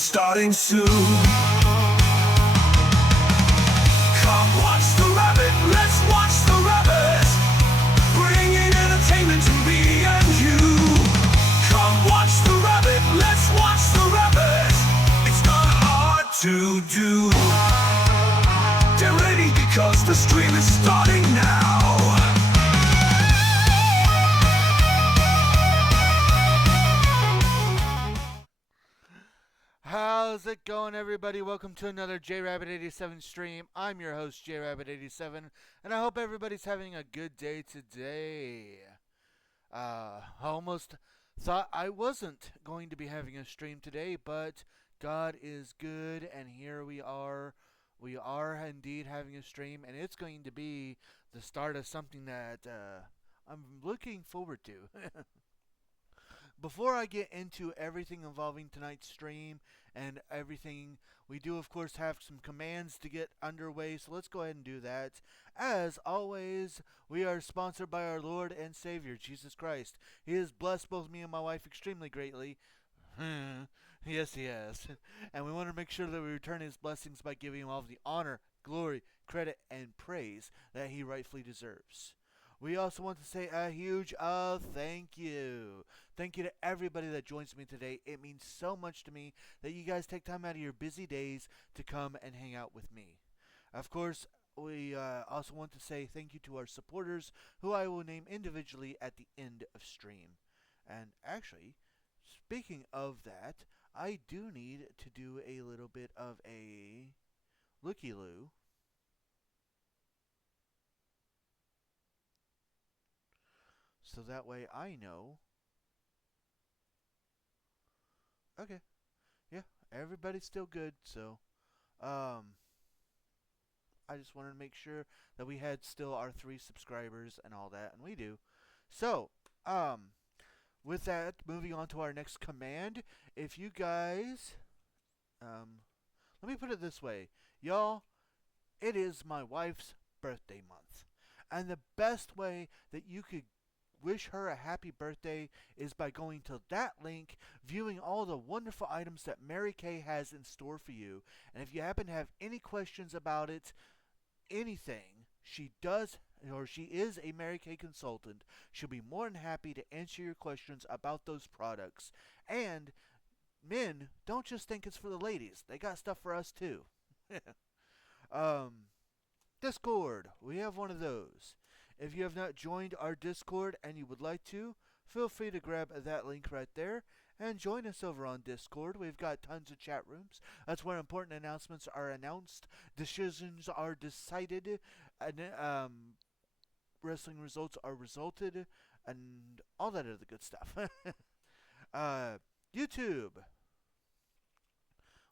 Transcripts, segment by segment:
is starting soon. Come watch the rabbit, let's watch the rabbit, bringing entertainment to me and you. Come watch the rabbit, let's watch the rabbit, it's not hard to do. Get ready because the stream is starting now. How's it going, everybody? Welcome to another JRabbit87 stream. I'm your host, JRabbit87, and I hope everybody's having a good day today. I almost thought I wasn't going to be having a stream today, but God is good, and here we are. We are indeed having a stream, and it's going to be the start of something that I'm looking forward to. Before I get into everything involving tonight's stream and everything, we do of course have some commands to get underway, so let's go ahead and do that. As always, we are sponsored by our Lord and Savior, Jesus Christ. He has blessed both me and my wife extremely greatly. Yes, he has. And we want to make sure that we return his blessings by giving him all of the honor, glory, credit, and praise that he rightfully deserves. We also want to say a huge thank you. Thank you to everybody that joins me today. It means so much to me that you guys take time out of your busy days to come and hang out with me. Of course, we also want to say thank you to our supporters, who I will name individually at the end of stream. And actually, speaking of that, I do need to do a little bit of a looky-loo. So that way I know. Okay. Yeah, everybody's still good, so I just wanted to make sure that we had still our 3 subscribers and all that, and we do. So, with that, moving on to our next command, if you guys let me put it this way. Y'all, it is my wife's birthday month. And the best way that you could wish her a happy birthday is by going to that link, viewing all the wonderful items that Mary Kay has in store for you. And if you happen to have any questions about it, anything, she is a Mary Kay consultant. She'll be more than happy to answer your questions about those products. And men, don't just think it's for the ladies. They got stuff for us too. Discord, we have one of those. If you have not joined our Discord and you would like to, feel free to grab that link right there and join us over on Discord. We've got tons of chat rooms. That's where important announcements are announced, decisions are decided, and wrestling results are resulted, and all that other good stuff. YouTube.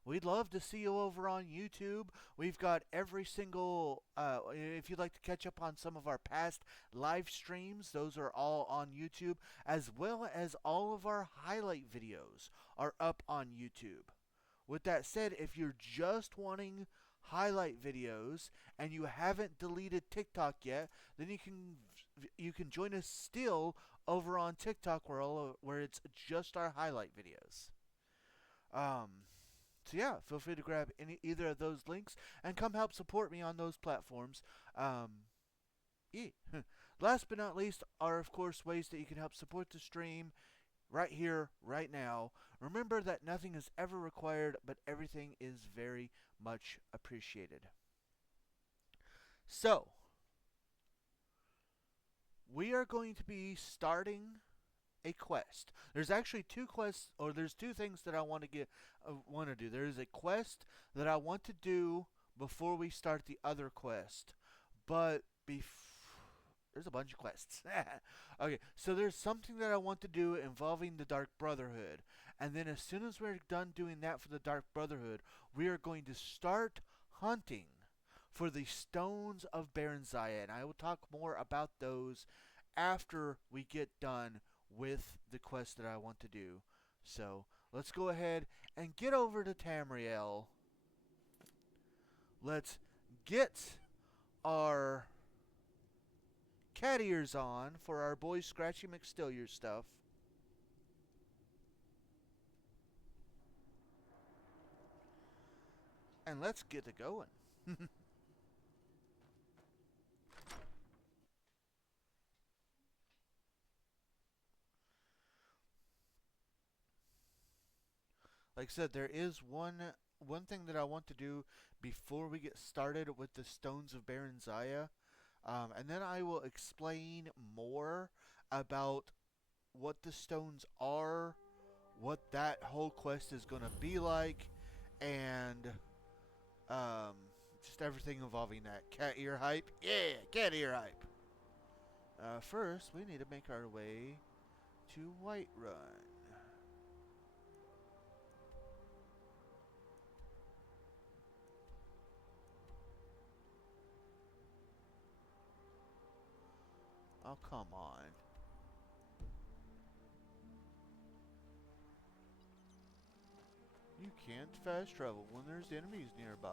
We'd love to see you over on YouTube. We've got every single, if you'd like to catch up on some of our past live streams, those are all on YouTube, as well as all of our highlight videos are up on YouTube. With that said, if you're just wanting highlight videos and you haven't deleted TikTok yet, then you can join us still over on TikTok where it's just our highlight videos. So yeah, feel free to grab either of those links and come help support me on those platforms. Yeah. Last but not least are, of course, ways that you can help support the stream right here, right now. Remember that nothing is ever required, but everything is very much appreciated. So, we are going to be starting a quest. There's actually 2 quests, or there's 2 things that I want to do. There is a quest that I want to do before we start the other quest, but there's a bunch of quests. Okay, so there's something that I want to do involving the Dark Brotherhood, and then as soon as we're done doing that for the Dark Brotherhood, we are going to start hunting for the Stones of Barenziah, and I will talk more about those after we get done with the quest that I want to do. So let's go ahead and get over to Tamriel. Let's get our cat ears on for our boy Scratchy McStillier stuff. And let's get it going. Like I said, there is one thing that I want to do before we get started with the Stones of Baron Zaya, and then I will explain more about what the stones are, what that whole quest is going to be like, and um, just everything involving that. Cat ear hype? Yeah, cat ear hype. First, we need to make our way to Whiterun. Oh, come on. You can't fast travel when there's enemies nearby.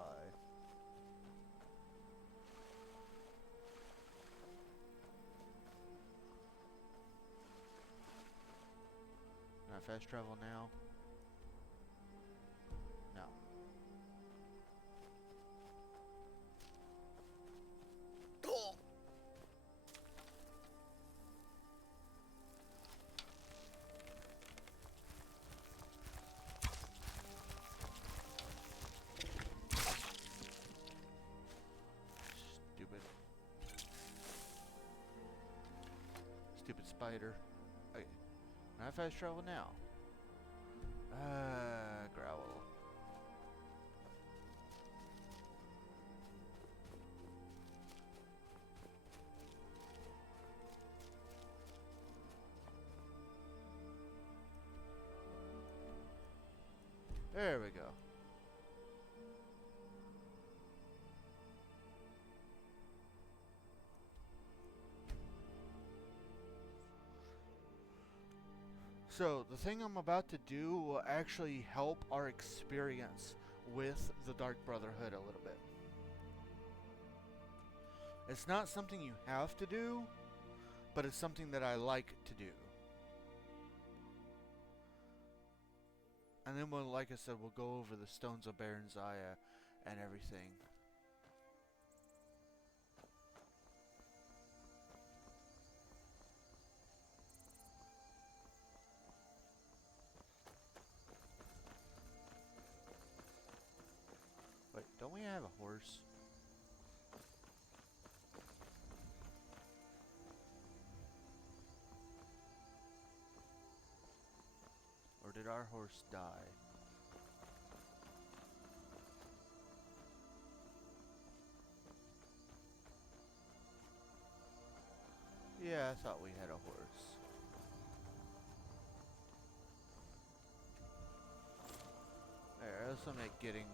Can I fast travel now? No. Stupid. Stupid spider. Okay. Can I fast travel now? Growl. There we go. So, the thing I'm about to do will actually help our experience with the Dark Brotherhood a little bit. It's not something you have to do, but it's something that I like to do. And then, like I said, we'll go over the Stones of Baron Zaya and everything. Wait, don't we have a horse? Or did our horse die? Yeah, I thought we had a horse. There, this will make getting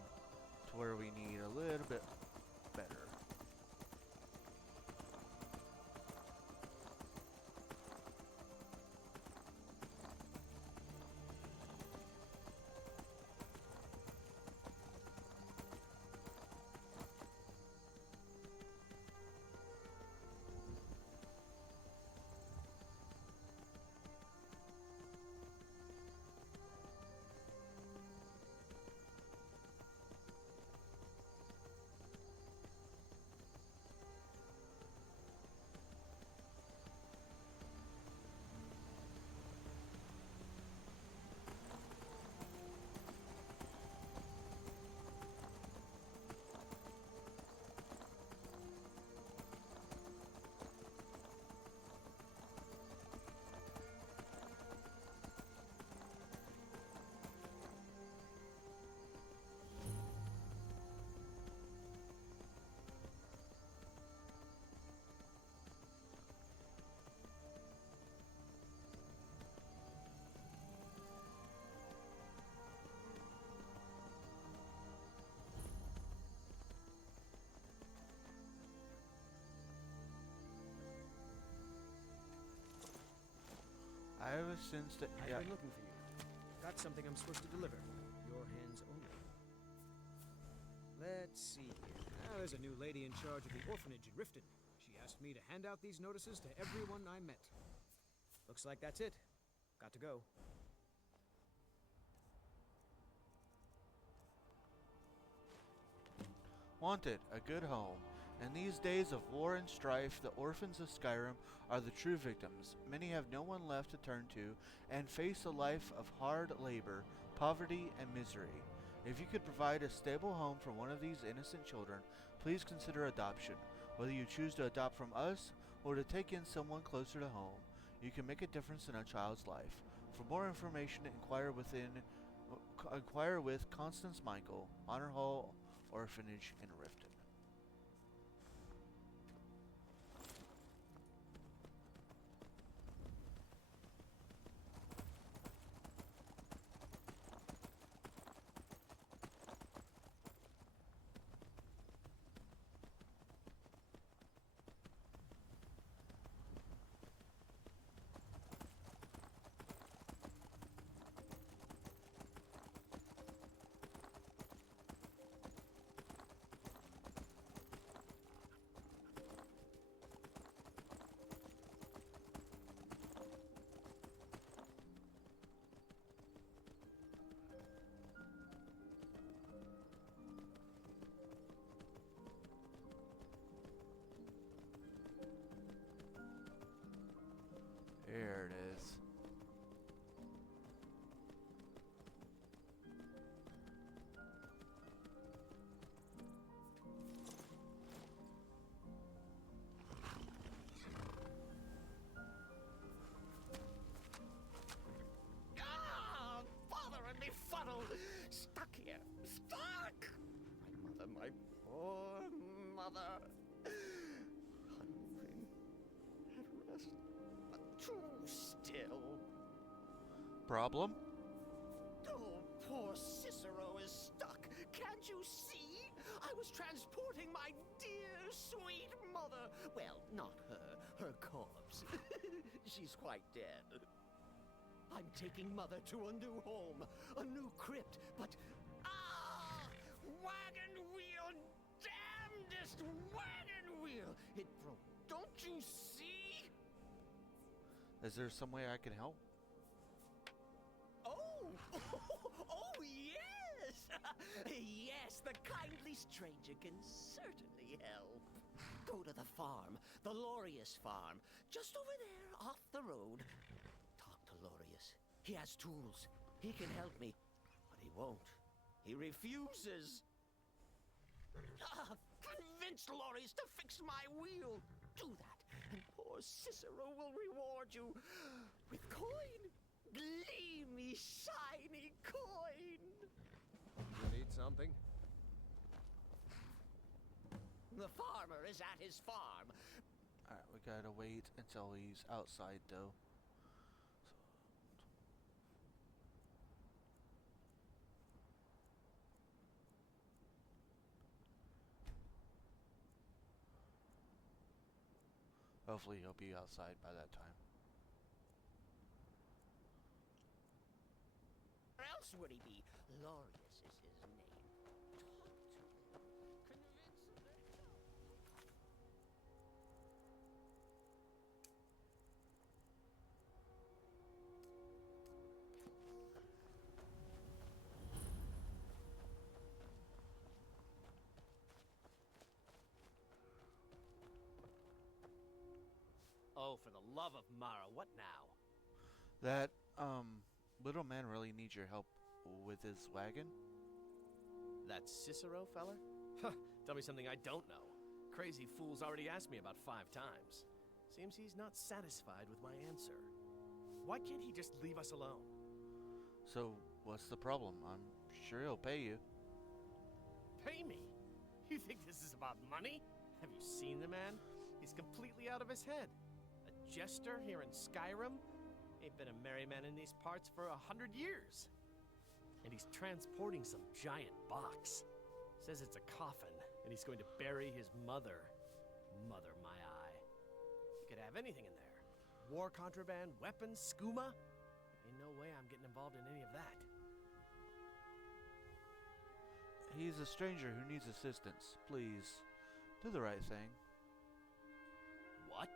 to where we need a little bit better. I have a sense that... I've been looking for you. Got something I'm supposed to deliver. Your hands only. Let's see here. Now, there's a new lady in charge of the orphanage in Riften. She asked me to hand out these notices to everyone I met. Looks like that's it. Got to go. wanted a good home. In these days of war and strife, the orphans of Skyrim are the true victims. Many have no one left to turn to and face a life of hard labor, poverty, and misery. If you could provide a stable home for one of these innocent children, please consider adoption. Whether you choose to adopt from us or to take in someone closer to home, you can make a difference in a child's life. For more information, inquire with Constance Michael, Honor Hall Orphanage in Riften. Here it is. Ah, bothering me funnel. Stuck here. Stuck. My poor mother. Unmoving. At rest. But too still. Problem? Oh, poor Cicero is stuck. Can't you see? I was transporting my dear, sweet mother. Well, not her. Her corpse. She's quite dead. I'm taking Mother to a new home, a new crypt, but... Ah! Wagon wheel! Damnedest wagon wheel! It broke. Don't you see? Is there some way I can help? Oh! Oh, yes! Yes, the kindly stranger can certainly help. Go to the farm, the Lorius farm, just over there off the road. Talk to Lorius. He has tools. He can help me. But he won't. He refuses. Ah, convince Lorius to fix my wheel. Do that, and poor Cicero will reward you with coin. Gleamy, shiny coin. You need something? The farmer is at his farm. Alright, we gotta wait until he's outside though. Hopefully he'll be outside by that time. Where else would he be? Lorius is his name. Talk to him. Convince him that... Oh, for the love of Mara, what now? That, little man really needs your help with his wagon? That Cicero feller? Huh, tell me something I don't know. Crazy fool's already asked me about 5 times. Seems he's not satisfied with my answer. Why can't he just leave us alone? So, what's the problem? I'm sure he'll pay you. Pay me? You think this is about money? Have you seen the man? He's completely out of his head. A jester here in Skyrim? Ain't been a merry man in these parts for 100 years. And he's transporting some giant box. Says it's a coffin, and he's going to bury his mother. Mother, my eye. You could have anything in there. War contraband, weapons, skooma. Ain't no way I'm getting involved in any of that. He's a stranger who needs assistance. Please, do the right thing. What?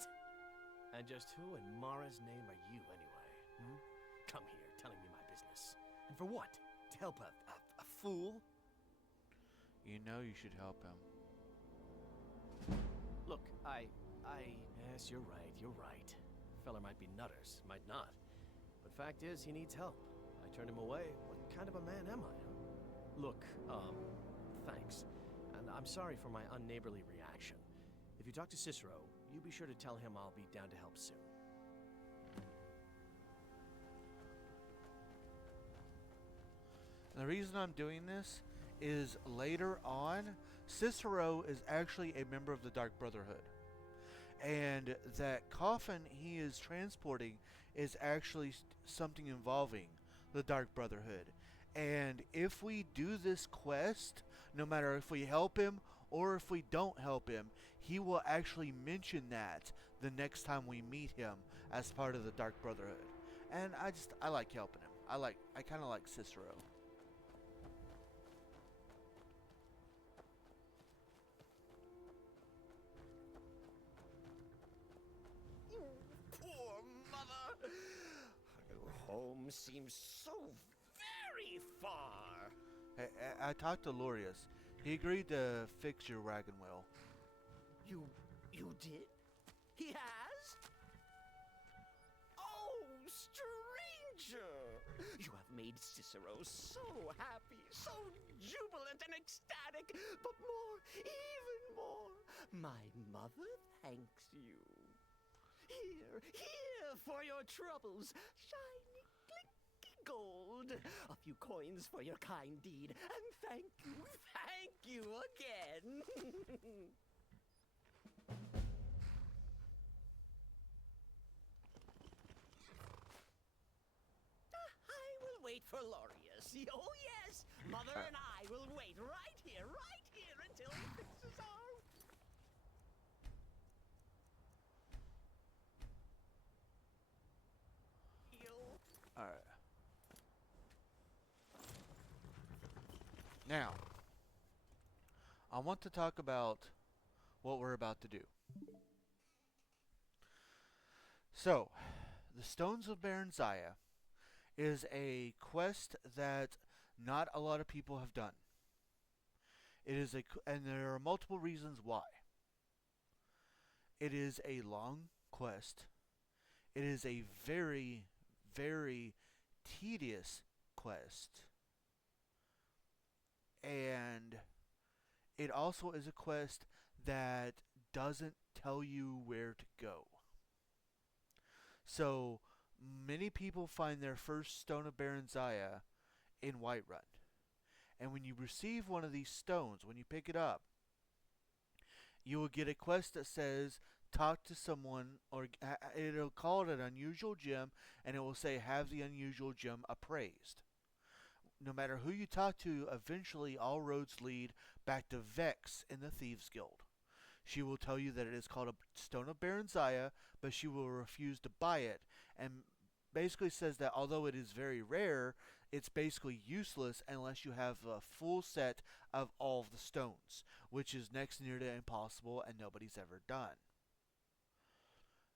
And just who in Mara's name are you, anyway? Come here, telling me my business. And for what? To help a fool? You know you should help him. Look, Yes, you're right, you're right. Feller might be nutters, might not. But fact is, he needs help. I turned him away. What kind of a man am I, huh? Look, thanks. And I'm sorry for my unneighborly reaction. If you talk to Cicero, you be sure to tell him I'll be down to help soon. And the reason I'm doing this is later on, Cicero is actually a member of the Dark Brotherhood. And that coffin he is transporting is actually something involving the Dark Brotherhood. And if we do this quest, no matter if we help him or if we don't help him, he will actually mention that the next time we meet him as part of the Dark Brotherhood. And I like helping him. I kind of like Cicero. Poor mother! Her home seems so very far. I talked to Lorius. He agreed to fix your wagon wheel. You did? He has? Oh, stranger! You have made Cicero so happy, so jubilant and ecstatic, but more, even more, my mother thanks you. Here for your troubles, shiny, clinky gold. A few coins for your kind deed, and thank you again. I will wait for Lorius. Oh, yes. Mother and I will wait right here until he fixes our... wheel. Alright. Now, I want to talk about what we're about to do. So, the Stones of Baron Zaya is a quest that not a lot of people have done. It is and there are multiple reasons why. It is a long quest. It is a very, very tedious quest. And it also is a quest that doesn't tell you where to go. So, many people find their first Stone of Baron Zaya in Whiterun. And when you receive one of these stones, when you pick it up, you will get a quest that says, talk to someone, or it'll call it an unusual gem, and it will say, have the unusual gem appraised. No matter who you talk to, eventually all roads lead back to Vex in the Thieves Guild. She will tell you that it is called a Stone of Baron Zaya, but she will refuse to buy it, and basically says that although it is very rare, it's basically useless unless you have a full set of all of the stones, which is next near to impossible and nobody's ever done.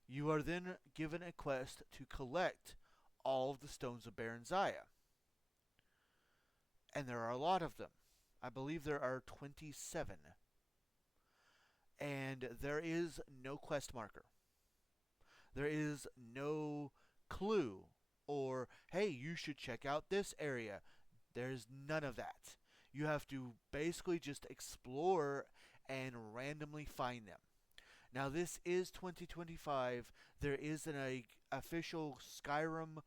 You are then given a quest to collect all of the Stones of Baron Zaya. And there are a lot of them. I believe there are 27. And there is no quest marker. There is no clue or, hey, you should check out this area. There's none of that. You have to basically just explore and randomly find them. Now, this is 2025. There is an official Skyrim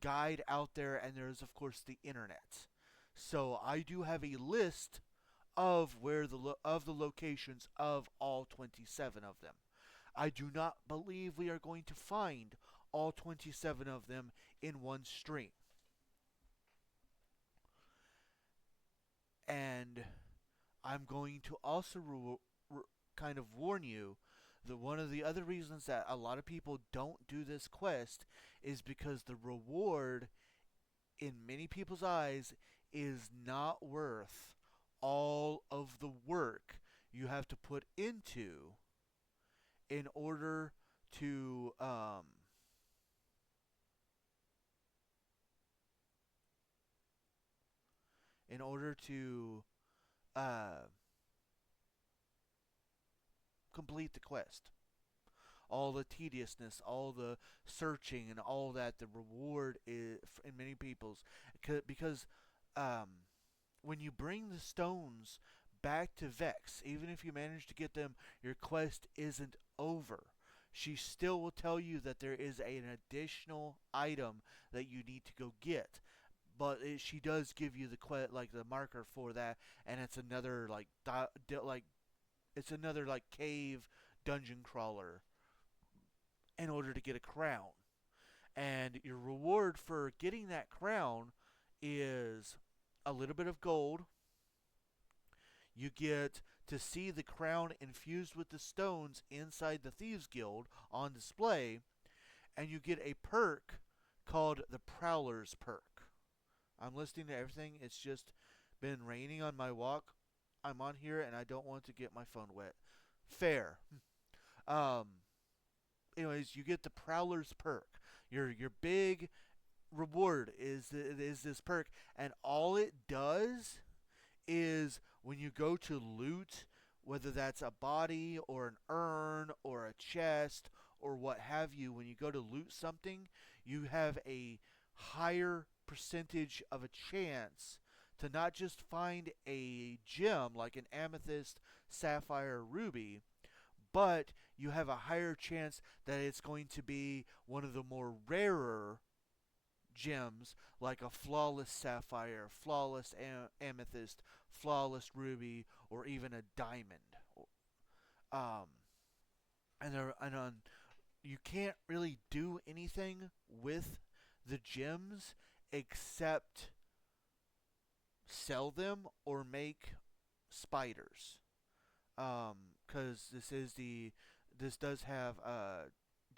guide out there, and there's, of course, the internet. So I do have a list of where the locations of all 27 of them. I do not believe we are going to find all 27 of them in one stream. And I'm going to also kind of warn you that one of the other reasons that a lot of people don't do this quest is because the reward in many people's eyes is not worth all of the work you have to put into in order to complete the quest. All the tediousness, all the searching, and all that. The reward is in many people's because when you bring the stones back to Vex, even if you manage to get them, your quest isn't over. She still will tell you that there is an additional item that you need to go get. But she does give you the marker for that, and it's another it's another cave dungeon crawler in order to get a crown. And your reward for getting that crown is a little bit of gold. You get to see the crown infused with the stones inside the Thieves Guild on display, and you get a perk called the Prowler's Perk. I'm listening to everything. It's just been raining on my walk. I'm on here and I don't want to get my phone wet. Fair. Um, Anyways, you get the Prowler's Perk. Your big reward is this perk, and all it does is when you go to loot, whether that's a body or an urn or a chest or what have you, when you go to loot something, you have a higher percentage of a chance to not just find a gem like an amethyst, sapphire, ruby, but you have a higher chance that it's going to be one of the more rarer gems, like a flawless sapphire, flawless amethyst, flawless ruby, or even a diamond. Um, and you can't really do anything with the gems except sell them or make spiders. Because this does have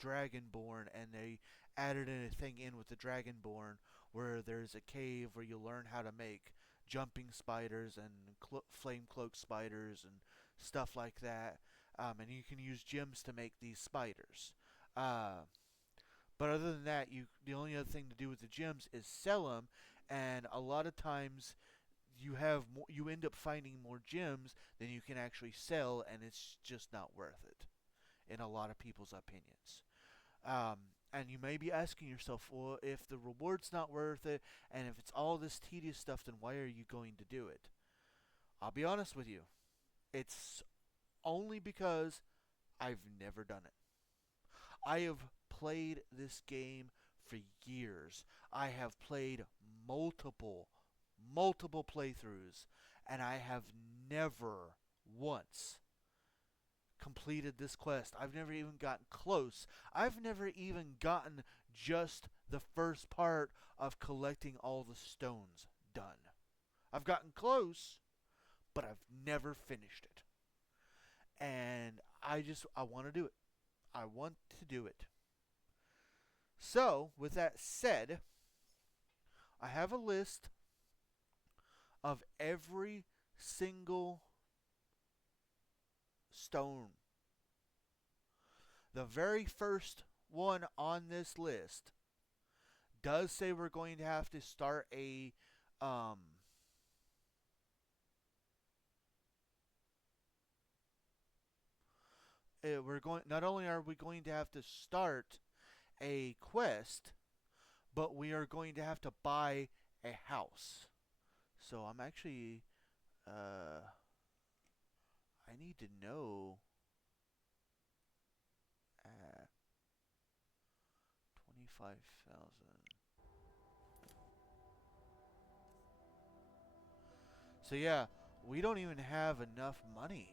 Dragonborn, and they added in a thing in with the Dragonborn where there's a cave where you learn how to make jumping spiders and flame cloak spiders and stuff like that. And you can use gems to make these spiders. But other than that, the only other thing to do with the gems is sell them, and a lot of times you end up finding more gems than you can actually sell, and it's just not worth it in a lot of people's opinions. And you may be asking yourself, well, if the reward's not worth it, and if it's all this tedious stuff, then why are you going to do it? I'll be honest with you. It's only because I've never done it. I have played this game for years. I have played multiple playthroughs, and I have never once completed this quest. I've never even gotten close. I've never even gotten just the first part of collecting all the stones done. I've gotten close, but I've never finished it. And I want to do it. I want to do it. So, with that said, I have a list of every single stone. The very first one on this list does say we're going to have to start a not only are we going to have to start a quest, but we are going to have to buy a house. So I'm actually I need to know 25,000. So yeah, we don't even have enough money.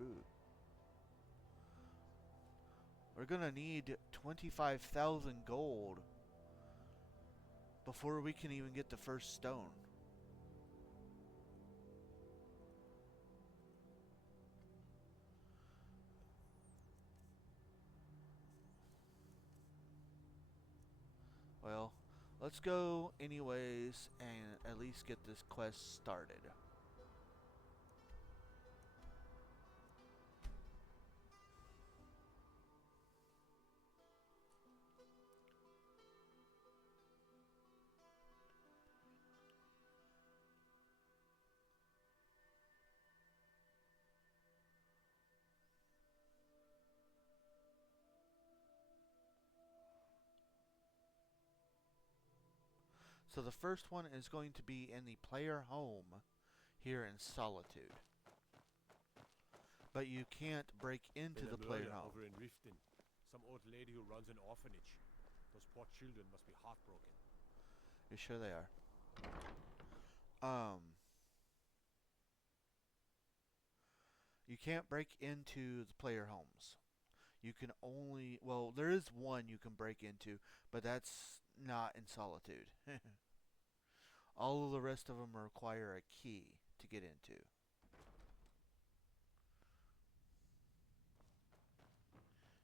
Ooh. We're gonna need 25,000 gold before we can even get the first stone. Well, let's go anyways and at least get this quest started. So the first one is going to be in the player home here in Solitude. But you can't break into Been the a player murder home. over in Riften. Some old lady who runs an orphanage. Those poor children must be heartbroken. You sure they are? You can't break into the player homes. You can only, well, there is one you can break into, but that's not in Solitude. All of the rest of them require a key to get into.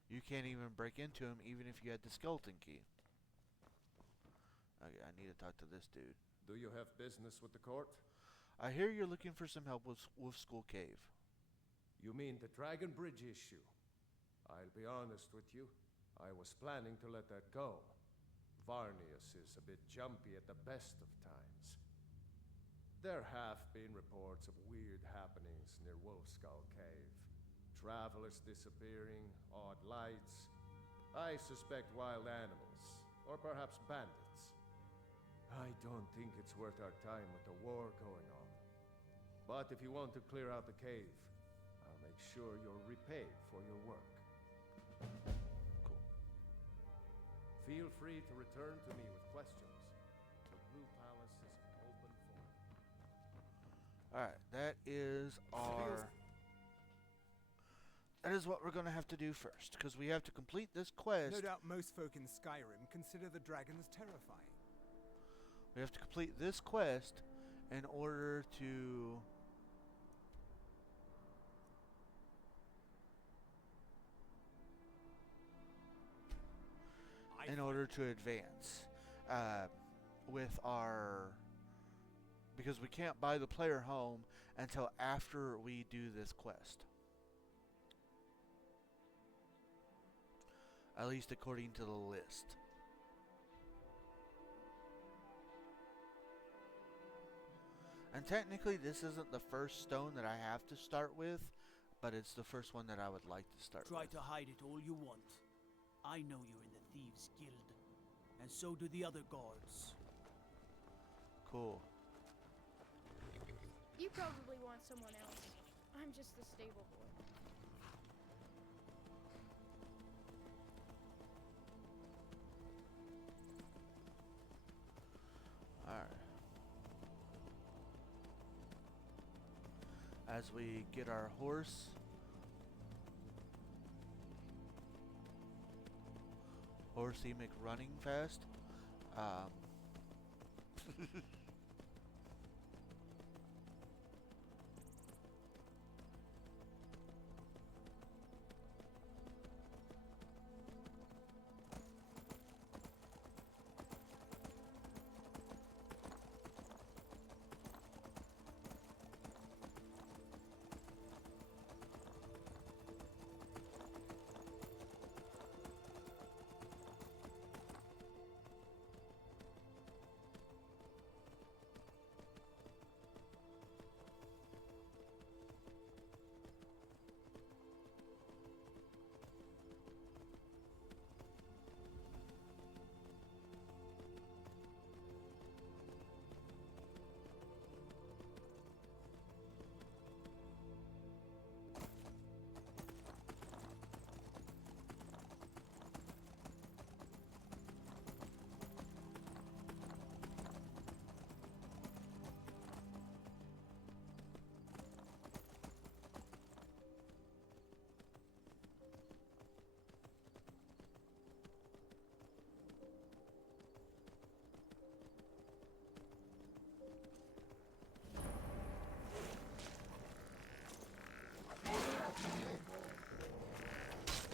You can't even break into them even if you had the skeleton key. Okay, I need to talk to this dude. Do you have business with the court? I hear you're looking for some help with Wolf School Cave. You mean the Dragon Bridge issue? I'll be honest with you. I was planning to let that go. Varnius is a bit jumpy at the best of times. There have been reports of weird happenings near Wolf Skull Cave. Travelers disappearing, odd lights. I suspect wild animals, or perhaps bandits. I don't think it's worth our time with the war going on. But if you want to clear out the cave, I'll make sure you're repaid for your work. Cool. Feel free to return to me with questions. The Blue Palace is open for you. Alright, that is our... That is what we're going to have to do first, because we have to complete this quest. No doubt most folk in Skyrim consider the dragons terrifying. We have to complete this quest in order to... advance with our, because we can't buy the player home until after we do this quest, at least according to the list. And technically this isn't the first stone that I have to start with, but it's the first one that I would like to start Try with. to hide it all you want. I know you're in the Thieves' Guild, and so do the other guards. Cool. You probably want someone else. I'm just the stable boy. Alright. As we get our horse. Horsey McRunning fast.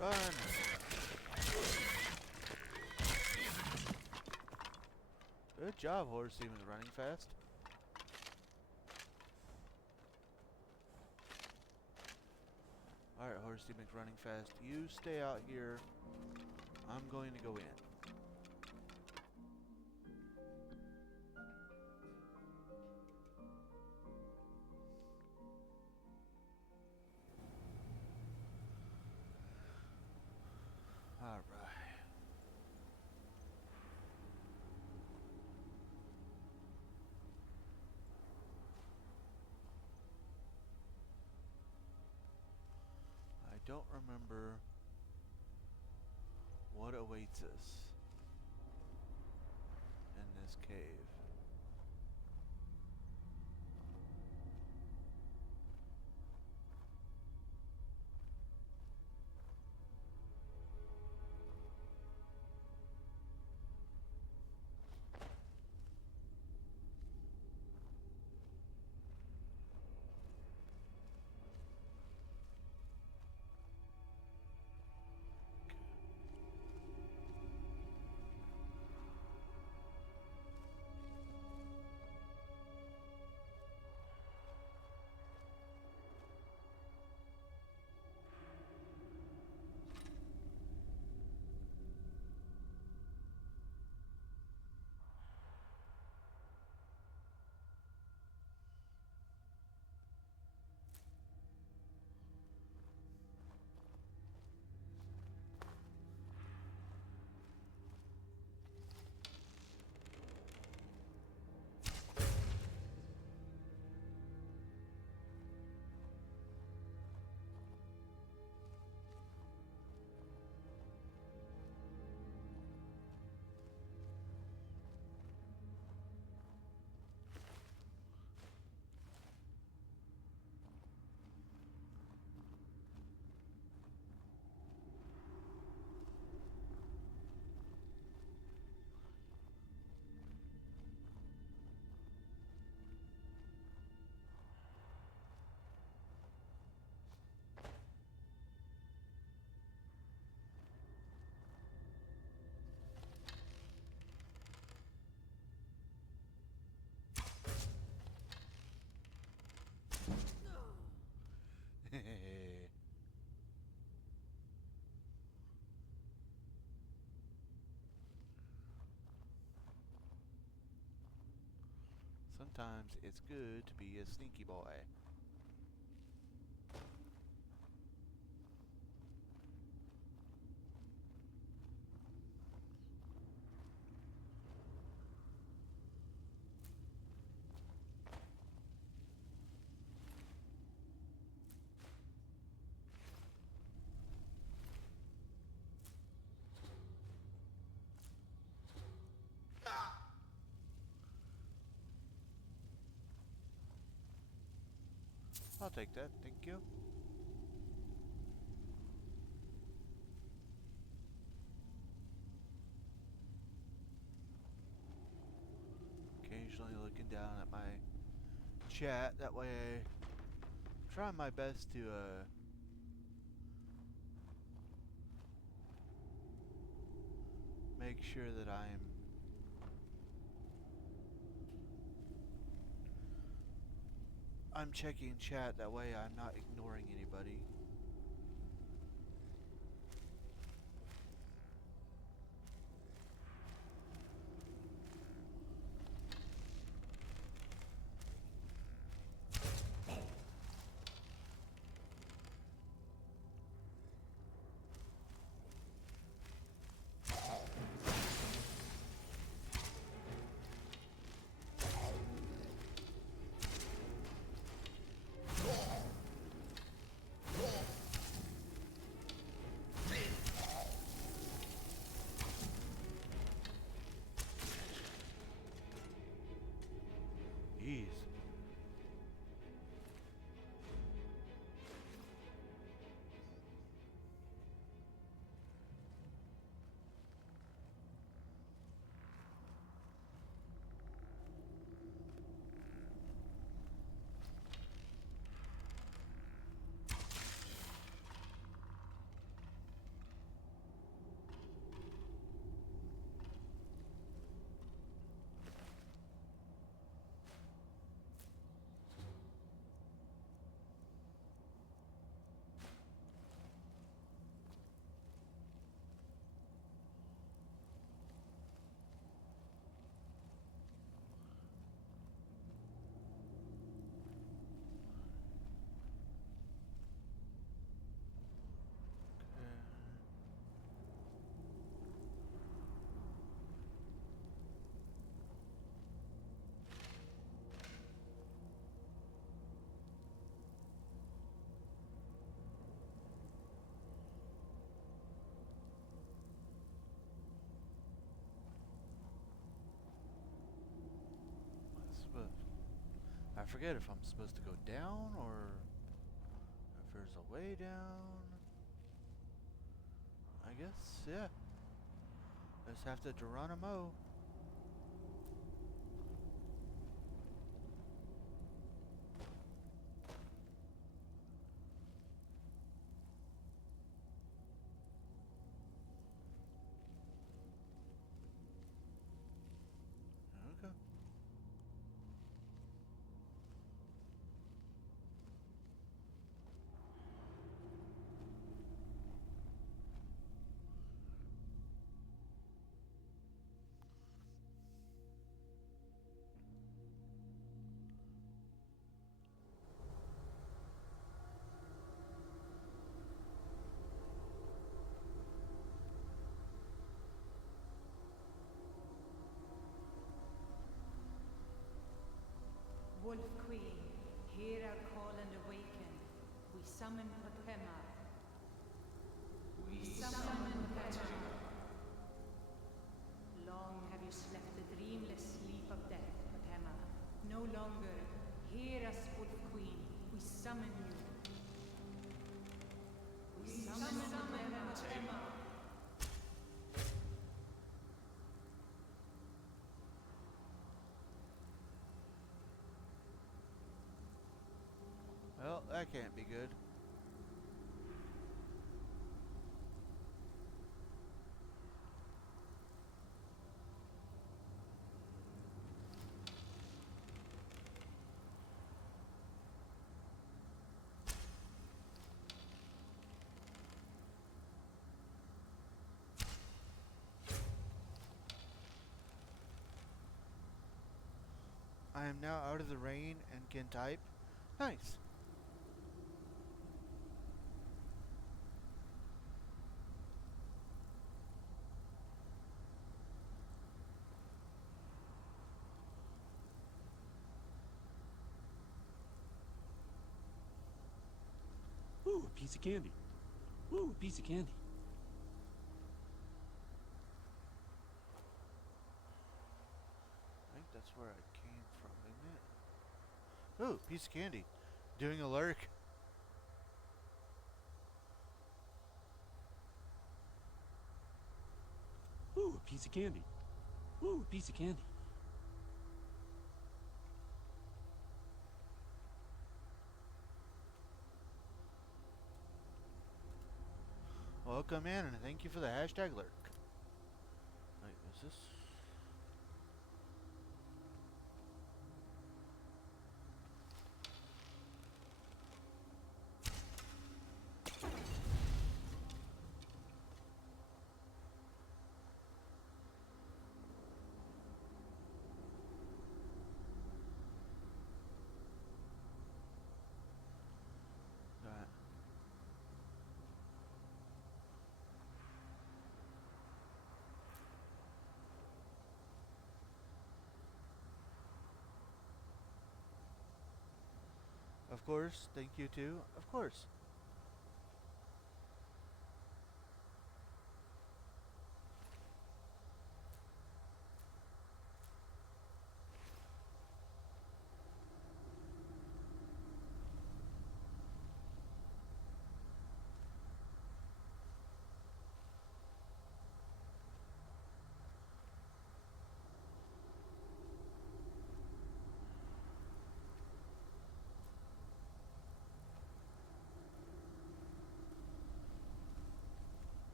Run! Good job, Horsey was running fast. Alright, Horsey running fast. You stay out here. I'm going to go in. Alright. don't remember what awaits us in this cave. Sometimes it's good to be a sneaky boy. I'll take that, thank you. Occasionally looking down at my chat, that way I try my best to make sure that I'm checking chat, that way I'm not ignoring anybody. I forget if I'm supposed to go down or if there's a way down. I guess, yeah. Just have to Geronimo. Okay. Wolf Queen, hear our call and awaken. We summon Potema. We summon Potema. Long have you slept the dreamless sleep of death, Potema. No longer. Hear us, Wolf Queen. We summon you. We summon Potema. Well, that can't be good. I am now out of the rain and can type. Nice. Ooh, a piece of candy. Ooh, a piece of candy. I think that's where I came from, isn't it? Ooh, piece of candy. Doing a lurk. Ooh, a piece of candy. Ooh, a piece of candy. Welcome in and thank you for the hashtag lurk. Wait, is this? Got Of course, thank you too. Of course.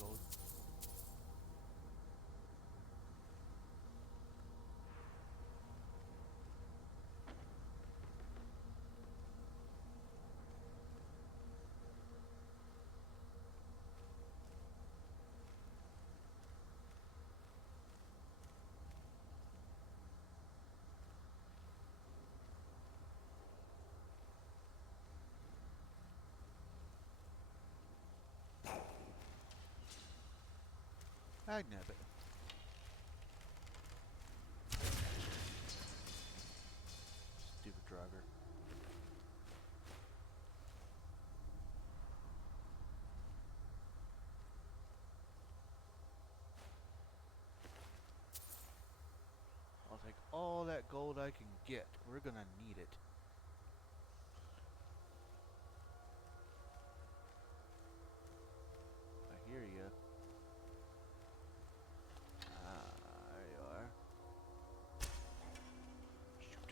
gold. I'd nab it. Stupid driver. I'll take all that gold I can get. We're gonna need it. I hear ya. There you are. Shoot.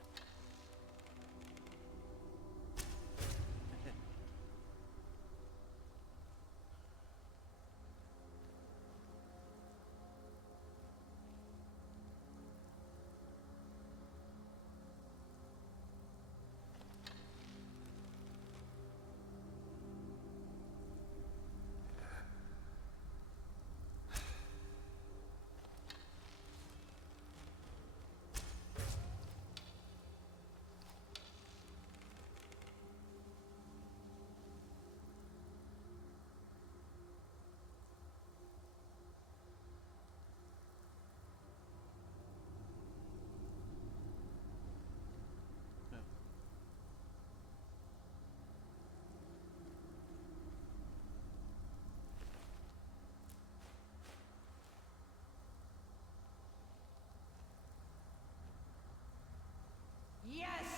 Yes!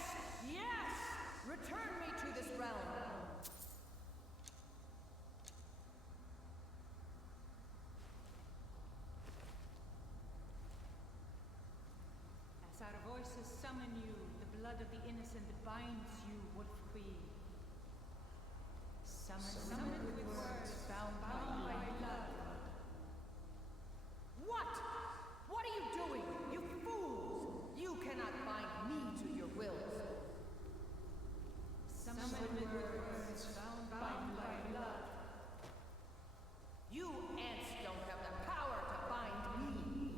Yes! Return me to this realm! As our voices summon you, the blood of the innocent binds you, Wolf Queen. Summon with words bound by blood. What? What are you doing, you fools? You cannot bind me to your wills. Summon with words bound by blood. You ants don't have the power to bind me.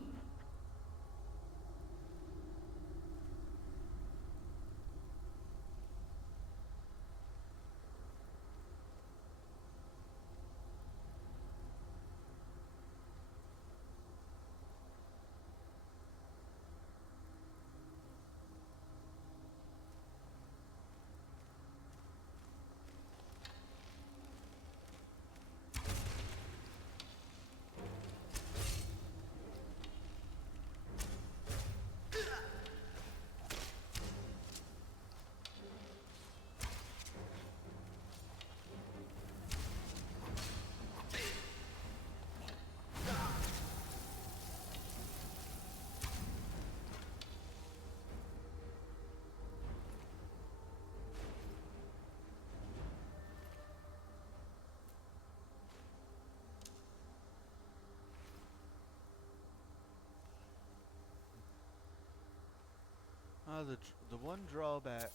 The one drawback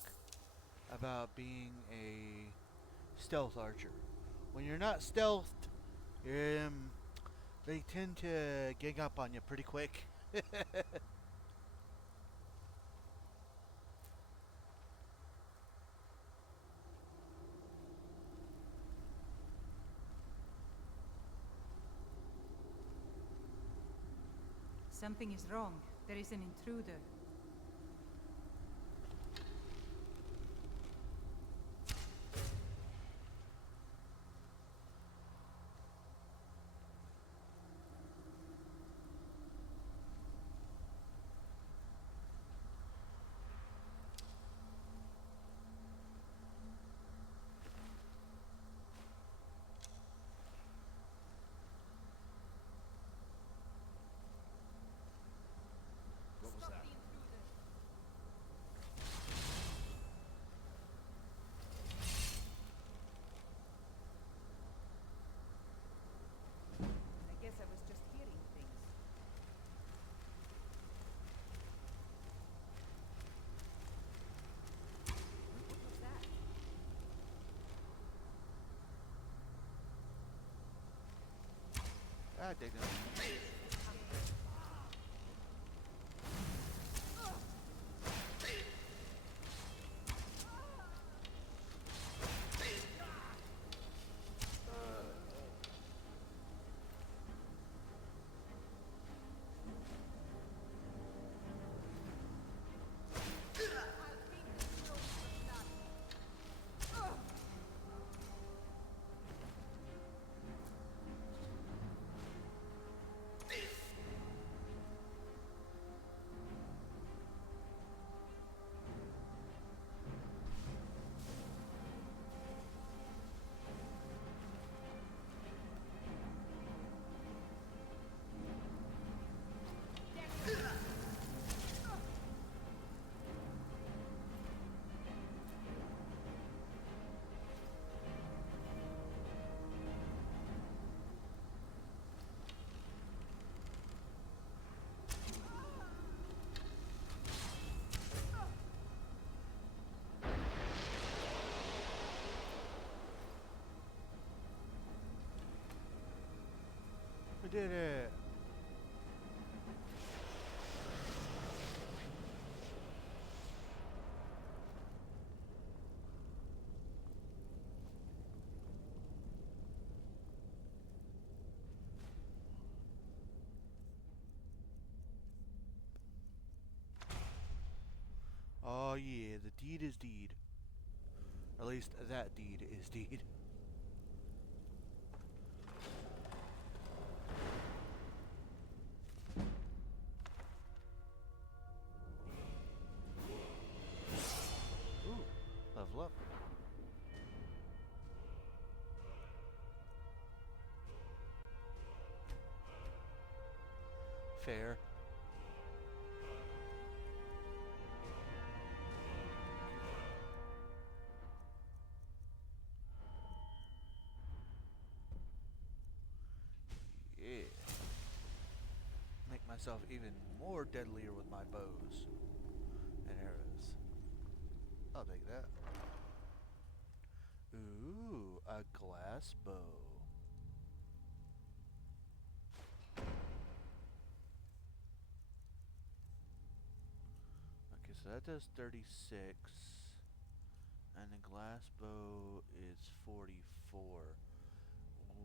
about being a stealth archer, when you're not stealthed, they tend to gang up on you pretty quick. Something is wrong. There is an intruder. What was that? dig it. We did it. Oh yeah, the deed is deed. Or at least that deed is deed. Ooh, level up. Fair. Yeah. Make myself even more deadlier with my bows and arrows. I'll take that. Ooh, a glass bow. Okay, so that does 36. And the glass bow is 44.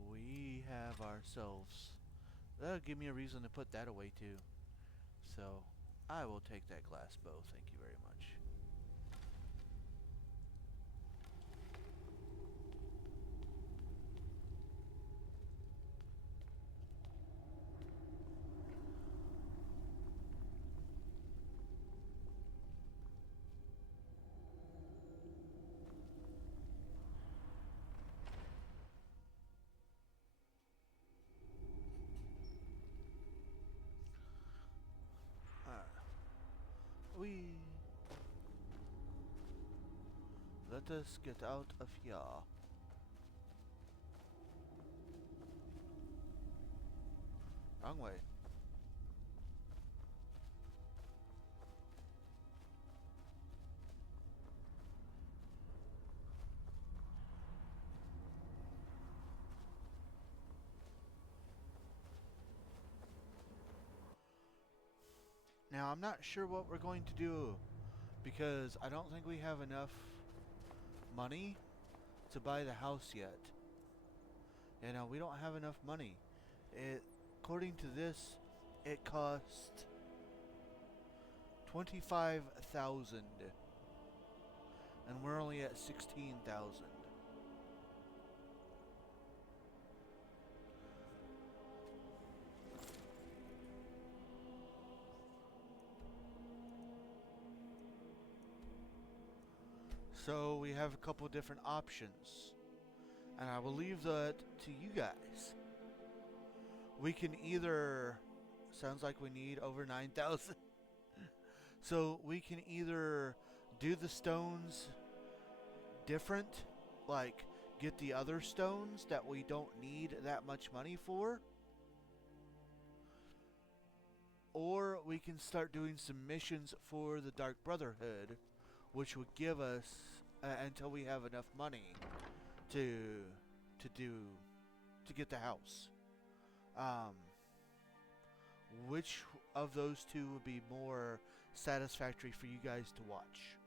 We have ourselves... That'll give me a reason to put that away too. So, I will take that glass bow. Thank you very much. Let us get out of here. Wrong way. Now, I'm not sure what we're going to do, because I don't think we have enough money to buy the house yet. You know, we don't have enough money. According to this, it cost 25,000, and we're only at 16,000. So we have a couple different options, and I will leave that to you guys. We can either, sounds like we need over 9,000. So we can either do the stones different, like get the other stones that we don't need that much money for, or we can start doing some missions for the Dark Brotherhood, which would give us until we have enough money to get the house. Um, which of those two would be more satisfactory for you guys to watch?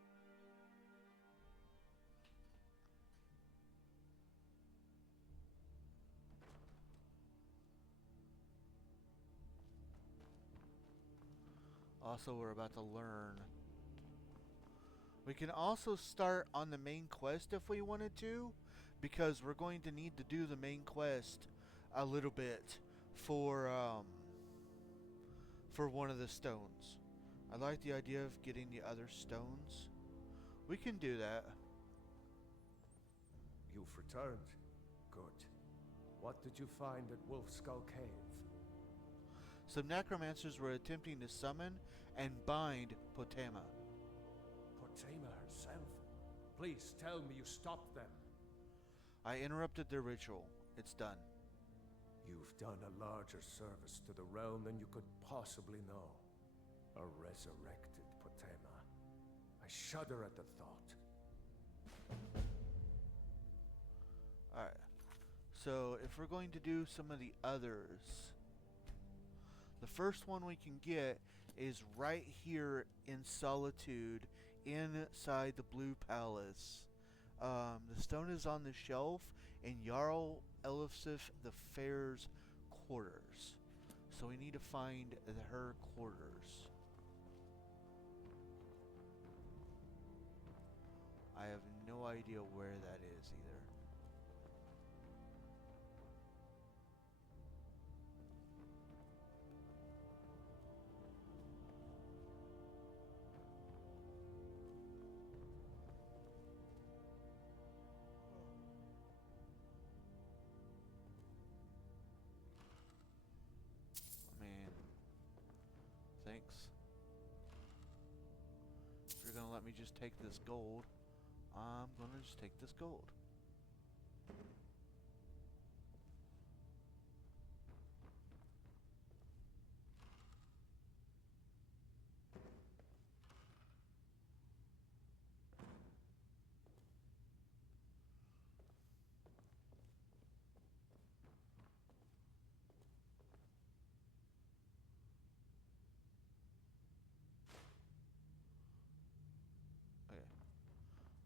Also, we're about to learn. We can also start on the main quest if we wanted to, because we're going to need to do the main quest a little bit for one of the stones. I like the idea of getting the other stones. We can do that. You've returned. Good. What did you find at Wolf Skull Cave? Some necromancers were attempting to summon and bind Potema. Potema herself? Please tell me you stopped them. I interrupted their ritual. It's done. You've done a larger service to the realm than you could possibly know. A resurrected Potema. I shudder at the thought. Alright. So, if we're going to do some of the others, the first one we can get is right here in Solitude, inside the Blue Palace. The stone is on the shelf in Jarl Elifsif the Fair's quarters. So we need to find her quarters. I have no idea where that is either. Thanks. If you're gonna let me just take this gold, I'm gonna just take this gold.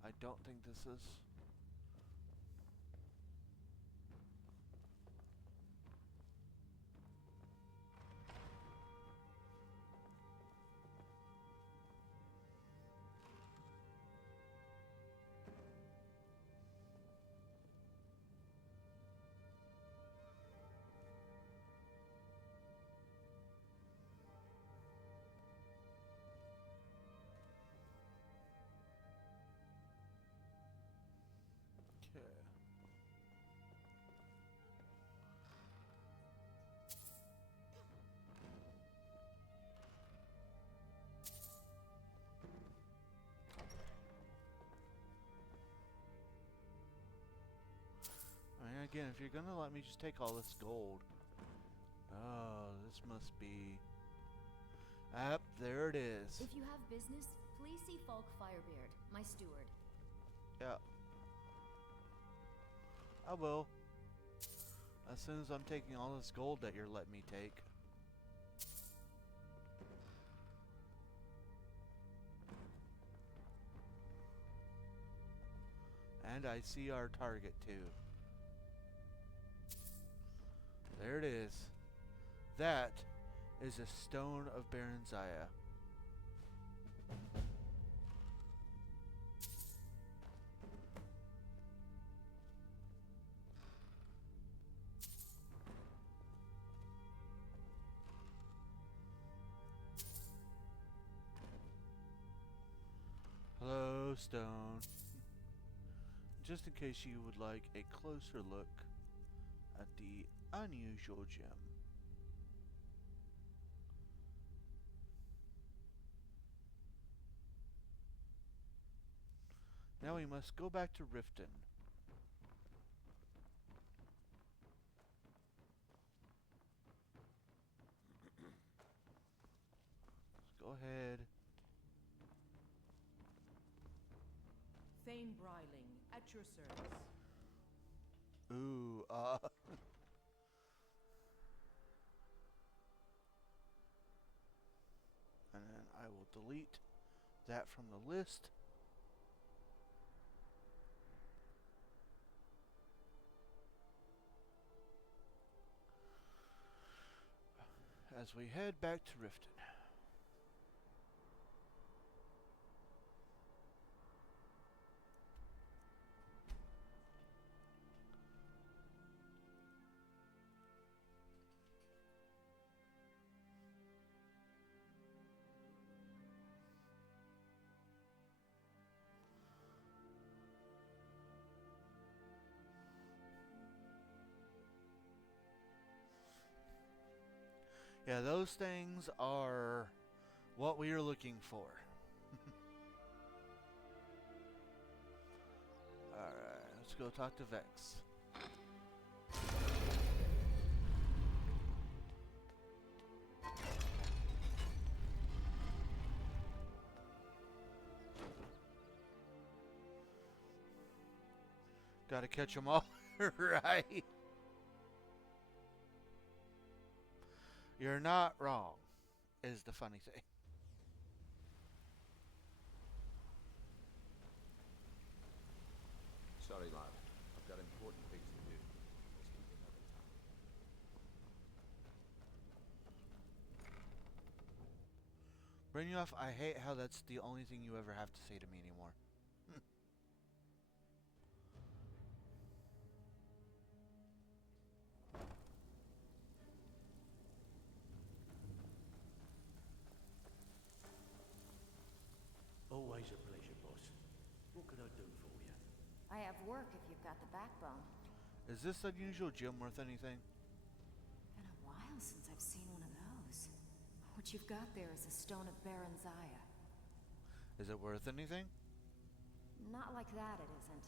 I don't think this is. Again, if you're gonna let me just take all this gold. Oh, this must be. There it is. If you have business, please see Falk Firebeard, my steward. Yeah. I will. As soon as I'm taking all this gold that you're letting me take. And I see our target too. There it is. That is a stone of Baron Zaya. Hello, stone. Just in case you would like a closer look at the unusual gem. Now we must go back to Riften. Let's go ahead. Thane Bryling, at your service. Ooh, delete that from the list. As we head back to Riften. Yeah, those things are what we are looking for. Alright, let's go talk to Vex. Gotta catch them all, right? You're not wrong, is the funny thing. Sorry, lad. I've got important things to do. Let's keep another time. Brynjolf, I hate how that's the only thing you ever have to say to me anymore. Always a pleasure, boss. What can I do for you? I have work if you've got the backbone. Is this unusual gem worth anything? Been a while since I've seen one of those. What you've got there is a stone of Baron Zaya. Is it worth anything? Not like that, it isn't.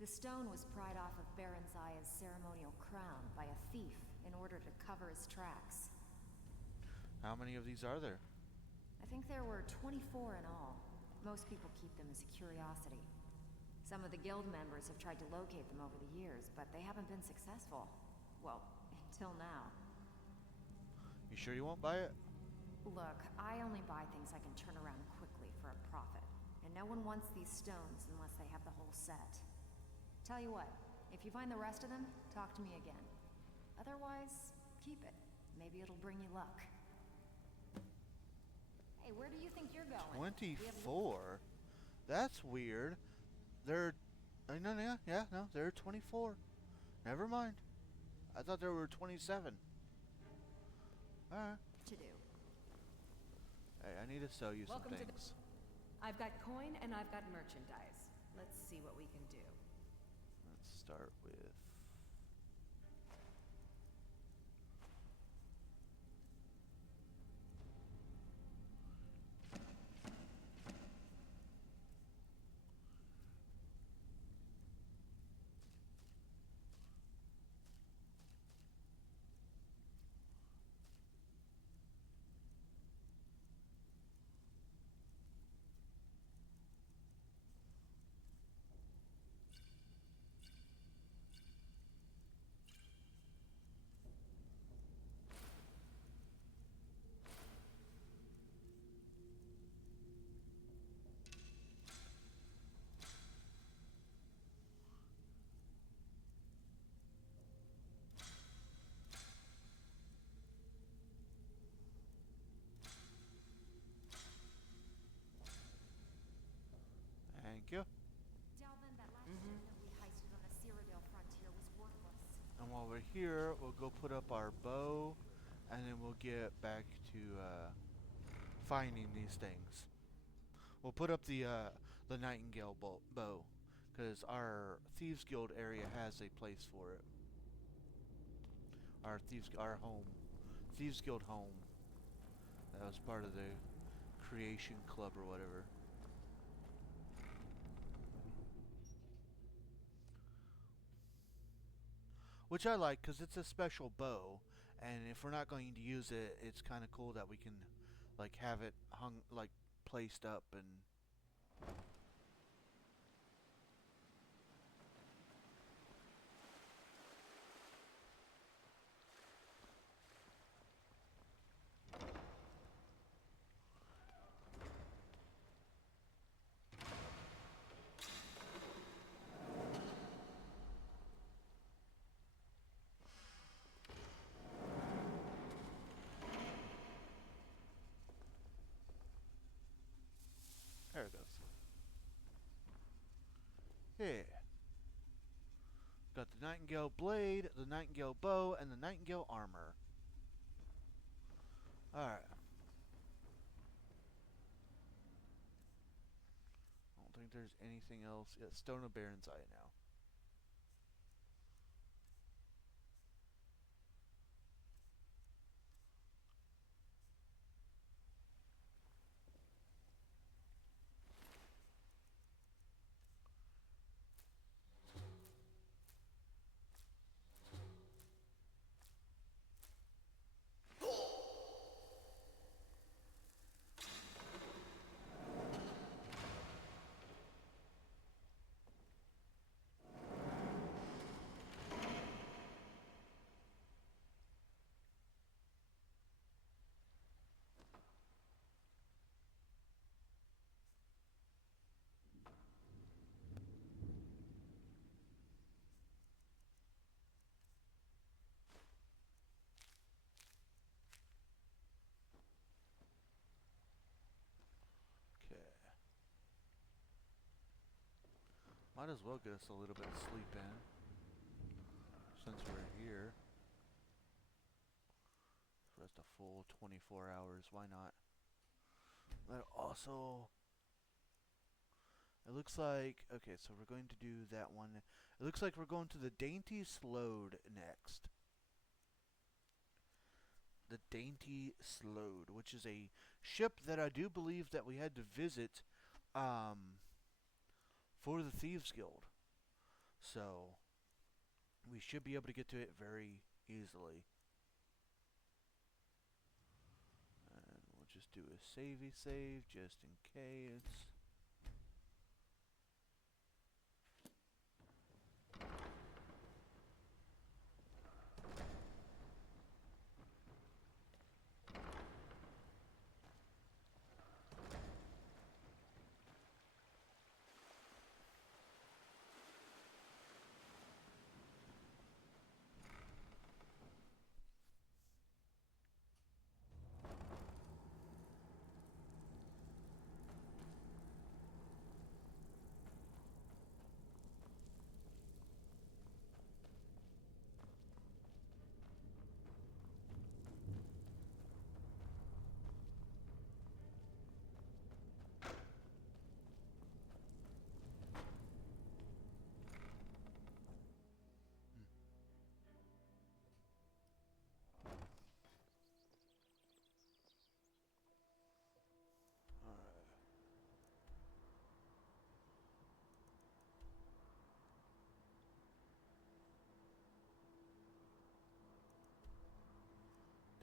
The stone was pried off of Baron Zaya's ceremonial crown by a thief in order to cover his tracks. How many of these are there? I think there were 24 in all. Most people keep them as a curiosity. Some of the guild members have tried to locate them over the years, but they haven't been successful. Well, until now. You sure you won't buy it? Look, I only buy things I can turn around quickly for a profit. And no one wants these stones unless they have the whole set. Tell you what, if you find the rest of them, talk to me again. Otherwise, keep it. Maybe it'll bring you luck. Hey, where do you think you're going? 24? That's weird. They're... No, they're 24. Never mind. I thought there were 27. Alright. To do. Hey, I need to sell you some Welcome things. I've got coin and I've got merchandise. Let's see what we can do. Let's start with... Thank you. Dalvin, that last ship that we heisted on the Cyrodiil frontier was worthless. And while we're here, we'll go put up our bow, and then we'll get back to finding these things. We'll put up the Nightingale bow, because our Thieves Guild area has a place for it. Our home, Thieves Guild home. That was part of the creation club or whatever. Which I like, because it's a special bow, and if we're not going to use it, it's kind of cool that we can, like, have it hung, like, placed up and... got the Nightingale Blade, the Nightingale Bow, and the Nightingale Armor. Alright. I don't think there's anything else. Yeah, Stone of Baron's Eye now. Might as well get us a little bit of sleep in, since we're here. Rest a full 24 hours, why not? But also, it looks like, okay, so we're going to do that one. It looks like we're going to the Dainty Slode next. The Dainty Slode, which is a ship that I do believe that we had to visit, for the Thieves Guild. So, we should be able to get to it very easily. And we'll just do a savey save just in case.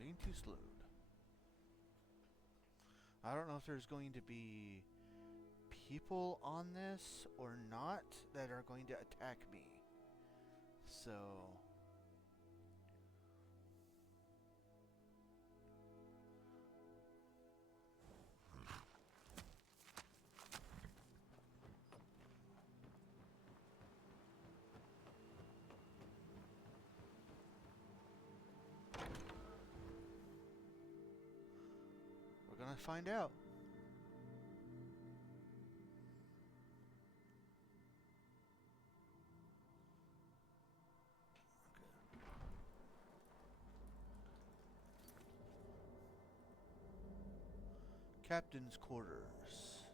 Dainty Slode. I don't know if there's going to be people on this or not that are going to attack me. So we're gonna find out. Captain's quarters.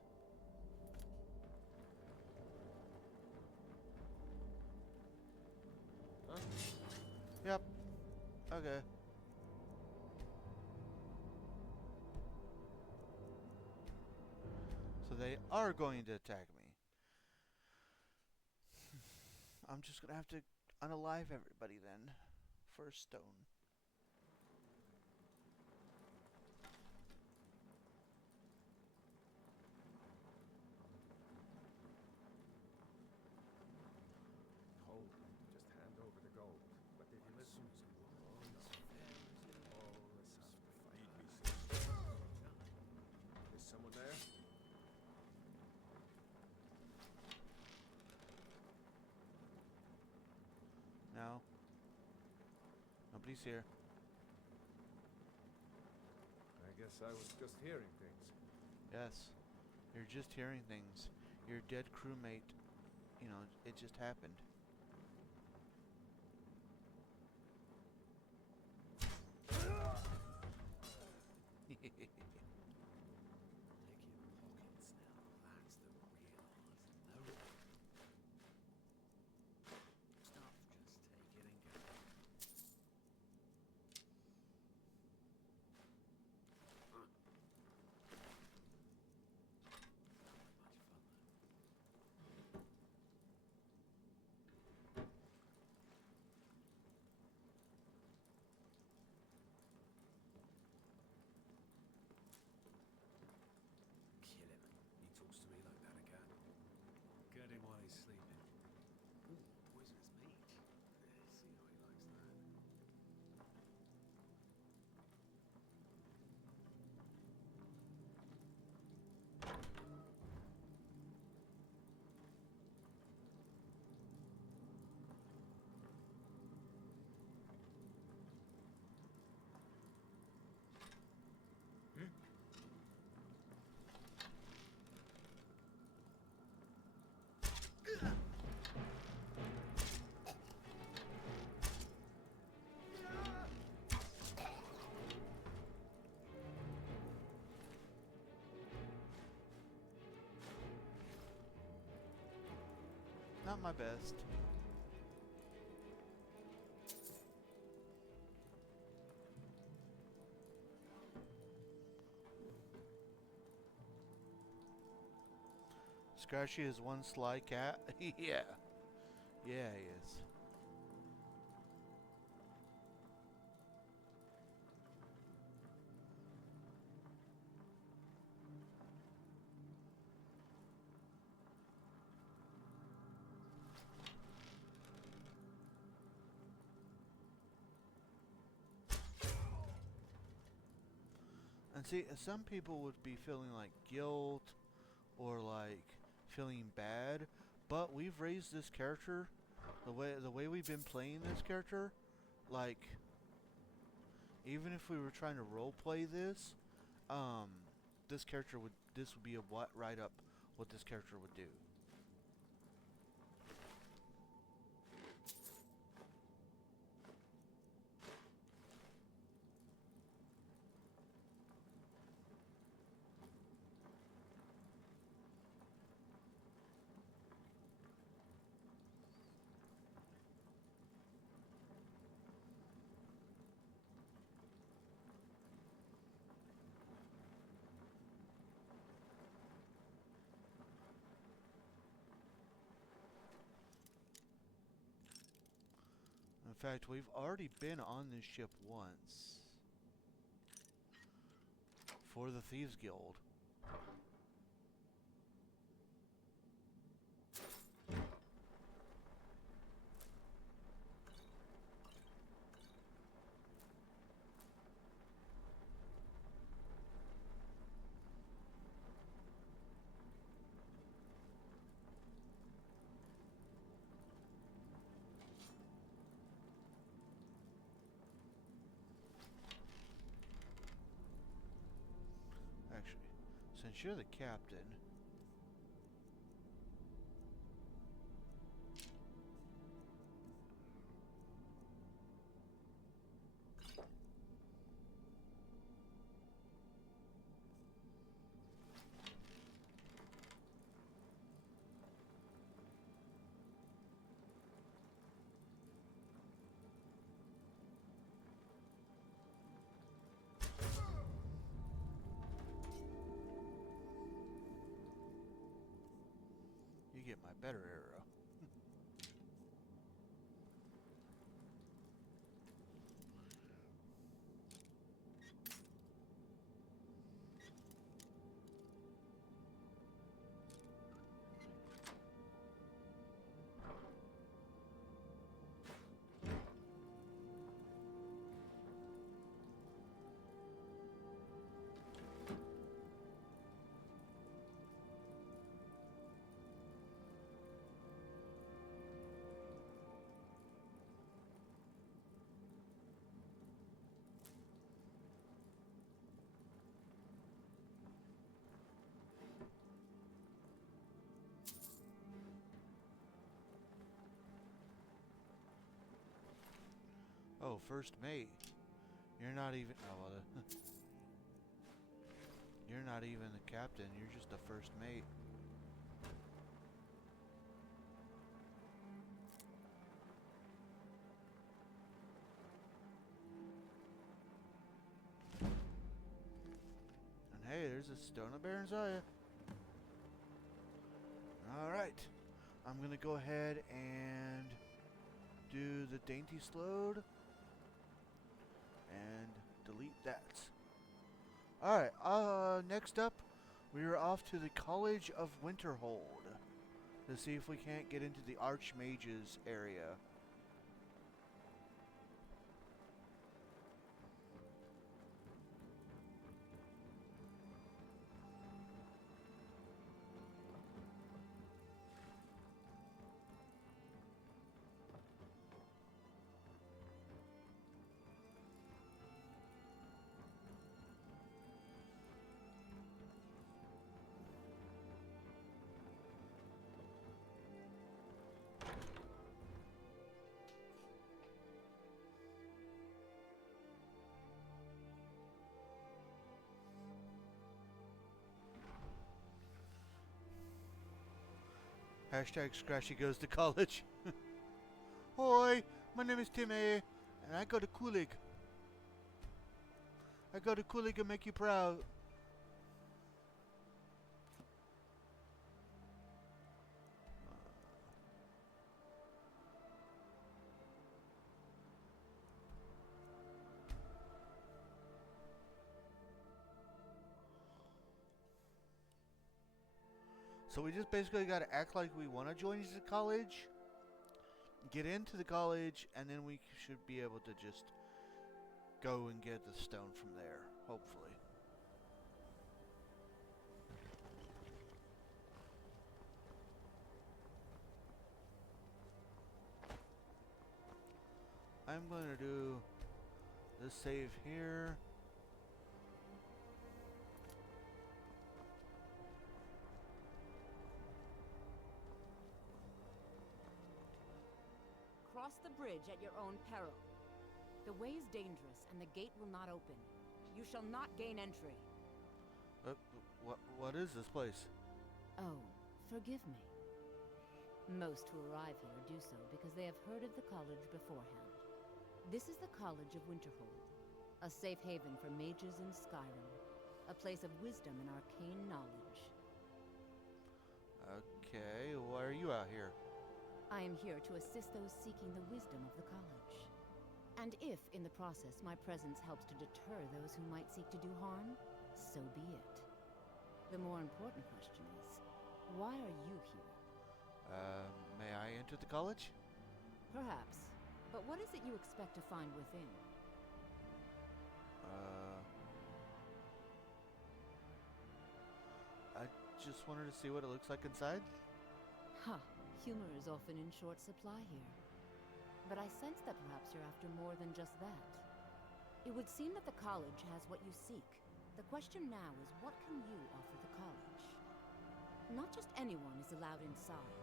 Huh? Yep. Okay. So they are going to attack me. I'm just gonna have to unalive everybody then. For a stone. Just hand over the gold. But if you listen, all this stuff to fight me. Is someone there? No. Nobody's here. I guess I was just hearing things. Yes. You're just hearing things. Your dead crewmate, you know, it just happened. Not my best. Scratchy is one sly cat. Yeah. Yeah, he is. And see, some people would be feeling like guilt or like feeling bad, but we've raised this character the way we've been playing this character, like even if we were trying to role play this, this would be a what right up what this character would do. In fact, we've already been on this ship once for the Thieves Guild. Actually, since you're the captain, you get my better arrow. Oh, first mate. You're not even. Oh, well, you're not even the captain. You're just the first mate. And hey, there's a stone of Baron's Eye. Alright. I'm gonna go ahead and do the dainty slode and delete that. Alright, next up we are off to the College of Winterhold to see if we can't get into the Archmage's area. Hashtag Scratchy goes to college. Hoi, my name is Timmy, and I go to Kulig. I go to Kulig and make you proud. So we just basically got to act like we want to join the college, get into the college, and then we should be able to just go and get the stone from there, hopefully. I'm going to do this save here. Cross the bridge at your own peril. The way is dangerous, and the gate will not open. You shall not gain entry. What is this place? Oh, forgive me. Most who arrive here do so because they have heard of the college beforehand. This is the College of Winterhold, a safe haven for mages in Skyrim, a place of wisdom and arcane knowledge. Okay, why are you out here? I am here to assist those seeking the wisdom of the college. And if, in the process, my presence helps to deter those who might seek to do harm, so be it. The more important question is, why are you here? May I enter the college? Perhaps. But what is it you expect to find within? I just wanted to see what it looks like inside. Huh. Humor is often in short supply here. But I sense that perhaps you're after more than just that. It would seem that the college has what you seek. The question now is, what can you offer the college? Not just anyone is allowed inside.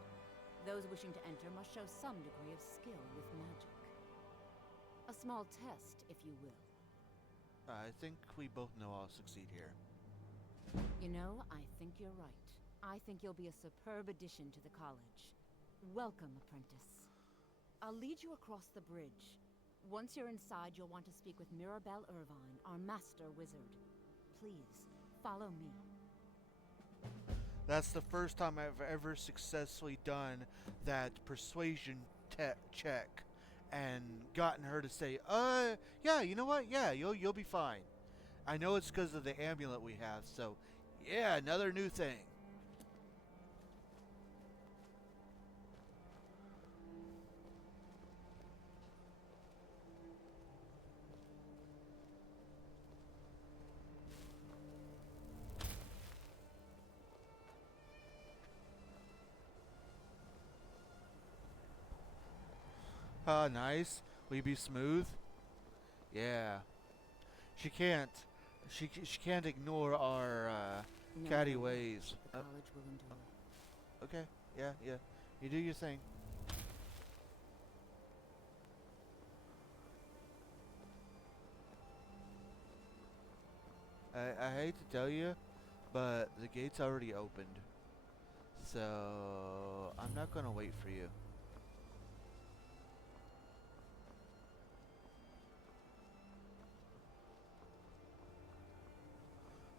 Those wishing to enter must show some degree of skill with magic. A small test, if you will. I think we both know I'll succeed here. You know, I think you're right. I think you'll be a superb addition to the college. Welcome, apprentice. I'll lead you across the bridge. Once you're inside, you'll want to speak with Mirabelle Irvine, our master wizard. Please, follow me. That's the first time I've ever successfully done that persuasion check and gotten her to say, yeah, you know what? Yeah, you'll be fine. I know it's because of the amulet we have, so yeah, another new thing. Nice. Will you be smooth? Yeah. She can't. She can't ignore our No, catty no, ways. The college will endure. Okay. Yeah. You do your thing. I hate to tell you, but the gate's already opened. So I'm not gonna wait for you.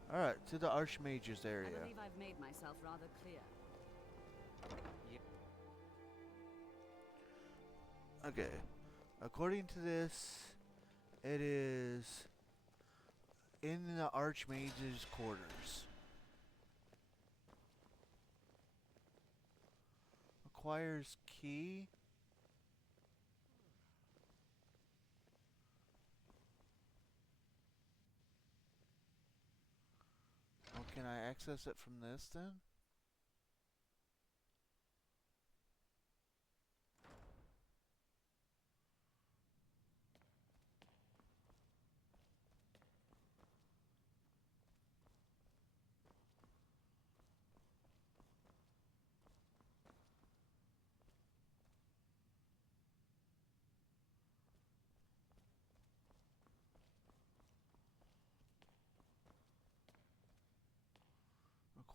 Alright, to the Archmage's area. I believe I've made myself rather clear. Okay. According to this, it is in the Archmage's quarters. Requires key. Oh, can I access it from this then?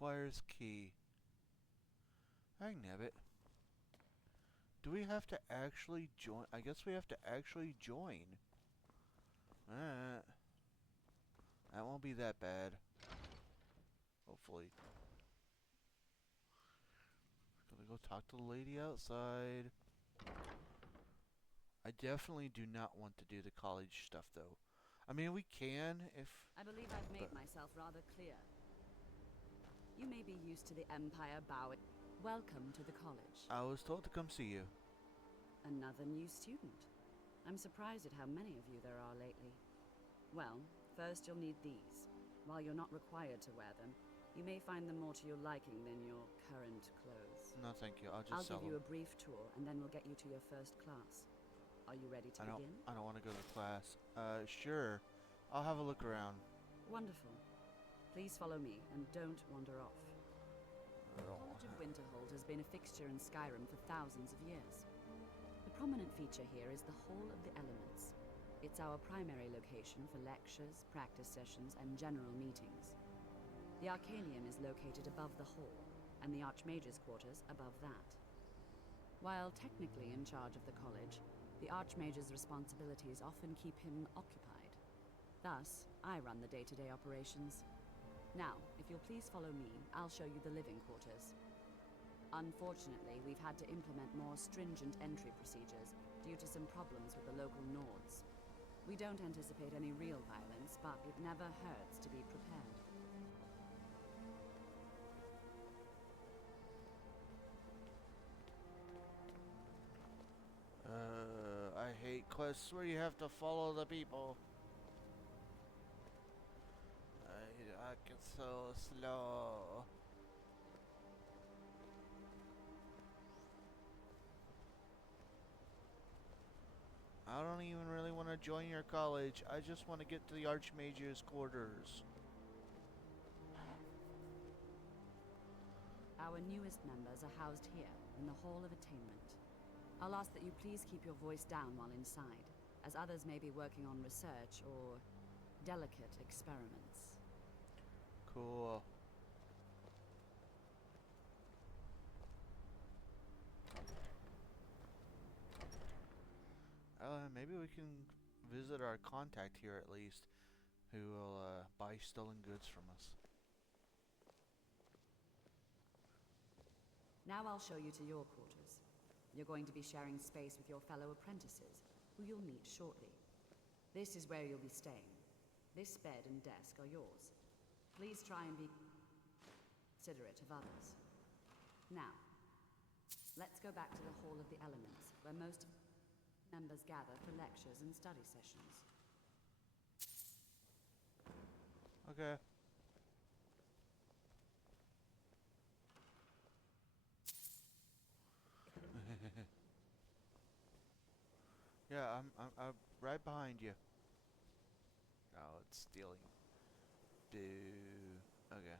Requires key. I can have it. Do we have to actually join? I guess we have to actually join. Alright. That won't be that bad. Hopefully. Gotta go talk to the lady outside. I definitely do not want to do the college stuff, though. I mean, we can if... I believe I've made myself rather clear. You may be used to the Empire bowing. Welcome to the college. I was told to come see you. Another new student. I'm surprised at how many of you there are lately. Well, first you'll need these. While you're not required to wear them, you may find them more to your liking than your current clothes. No, thank you. I'll I'll sell give you them. a brief tour, and then we'll get you to your first class. Are you ready to begin? I don't want to go to class. Sure. I'll have a look around. Wonderful. Please follow me, and don't wander off. The College of Winterhold has been a fixture in Skyrim for thousands of years. The prominent feature here is the Hall of the Elements. It's our primary location for lectures, practice sessions, and general meetings. The Arcanium is located above the hall, and the Archmage's quarters above that. While technically in charge of the college, the Archmage's responsibilities often keep him occupied. Thus, I run the day-to-day operations. Now, if you'll please follow me, I'll show you the living quarters. Unfortunately, we've had to implement more stringent entry procedures due to some problems with the local Nords. We don't anticipate any real violence, but it never hurts to be prepared. I hate quests where you have to follow the people. I get so slow. I don't even really want to join your college. I just want to get to the Archmage's quarters. Our newest members are housed here, in the Hall of Attainment. I'll ask that you please keep your voice down while inside, as others may be working on research or delicate experiments. Cool. Maybe we can visit our contact here at least, who will buy stolen goods from us. Now I'll show you to your quarters. You're going to be sharing space with your fellow apprentices, who you'll meet shortly. This is where you'll be staying. This bed and desk are yours. Please try and be considerate of others. Now, let's go back to the Hall of the Elements, where most of members gather for lectures and study sessions. Okay. Yeah, I'm right behind you. Oh, it's stealing. Boo. Okay.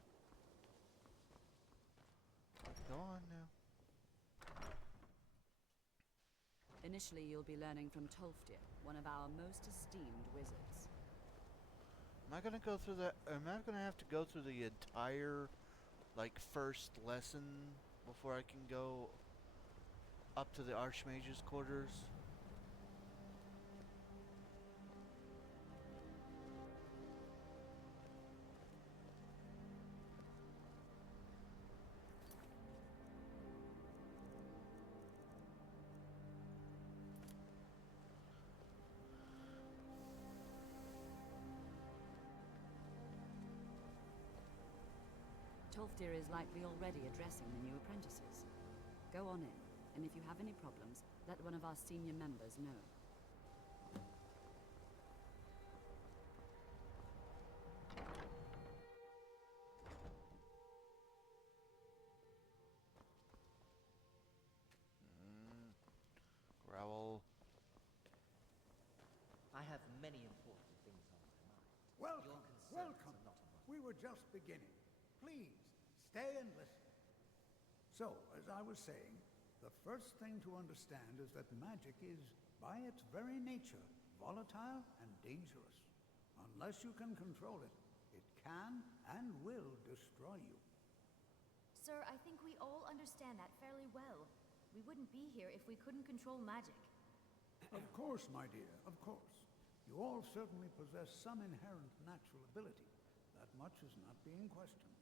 Go on now. Initially, you'll be learning from Tolfdir, one of our most esteemed wizards. Am I gonna go through that? Am I gonna have to go through the entire, like, first lesson before I can go up to the Archmage's quarters? Tolfdir is likely already addressing the new apprentices. Go on in, and if you have any problems, let one of our senior members know. Growl. I have many important things on my mind. Welcome, Your concerns welcome. are not of mine. We were just beginning. Please, stay and listen. So, as I was saying, the first thing to understand is that magic is, by its very nature, volatile and dangerous. Unless you can control it, it can and will destroy you. Sir, I think we all understand that fairly well. We wouldn't be here if we couldn't control magic. Of course, my dear, of course. You all certainly possess some inherent natural ability. That much is not being questioned.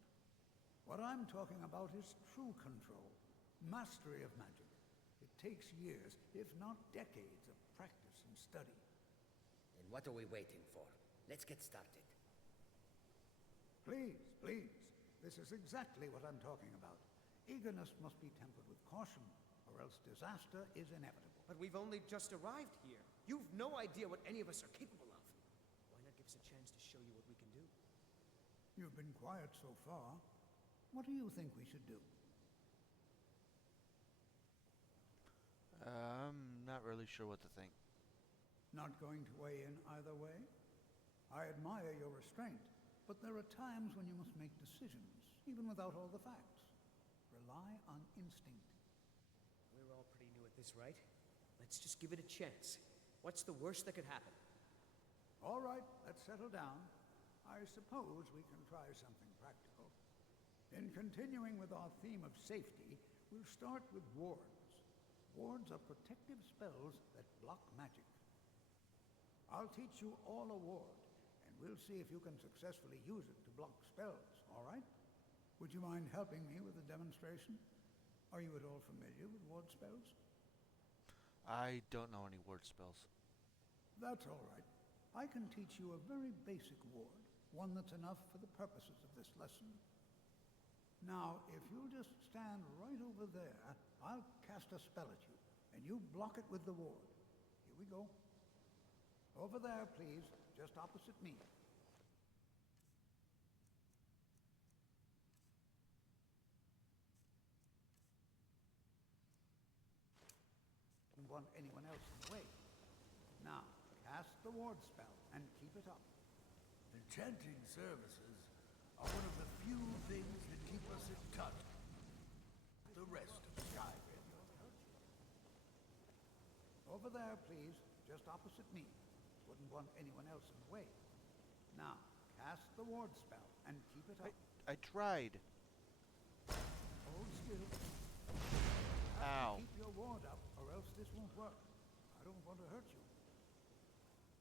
What I'm talking about is true control, mastery of magic. It takes years, if not decades, of practice and study. Then what are we waiting for? Let's get started. Please, please. This is exactly what I'm talking about. Eagerness must be tempered with caution, or else disaster is inevitable. But we've only just arrived here. You've no idea what any of us are capable of. Why not give us a chance to show you what we can do? You've been quiet so far. What do you think we should do? I'm not really sure what to think. Not going to weigh in either way? I admire your restraint, but there are times when you must make decisions, even without all the facts. Rely on instinct. We're all pretty new at this, right? Let's just give it a chance. What's the worst that could happen? All right, let's settle down. I suppose we can try something practical. In continuing with our theme of safety, we'll start with wards. Wards are protective spells that block magic. I'll teach you all a ward, and we'll see if you can successfully use it to block spells, all right? Would you mind helping me with a demonstration? Are you at all familiar with ward spells? I don't know any word spells. That's all right. I can teach you a very basic ward, one that's enough for the purposes of this lesson. Now, if you'll just stand right over there, I'll cast a spell at you, and you block it with the ward. Here we go. Over there, please, just opposite me. Don't want anyone else in the way. Now, cast the ward spell and keep it up. Enchanting services are one of the few things that keep us in touch with the rest of Skyrim. Over there, please, just opposite me. Wouldn't want anyone else in the way. Now, cast the ward spell and keep it up. I tried. Hold still. Ow. Keep your ward up, or else this won't work. I don't want to hurt you.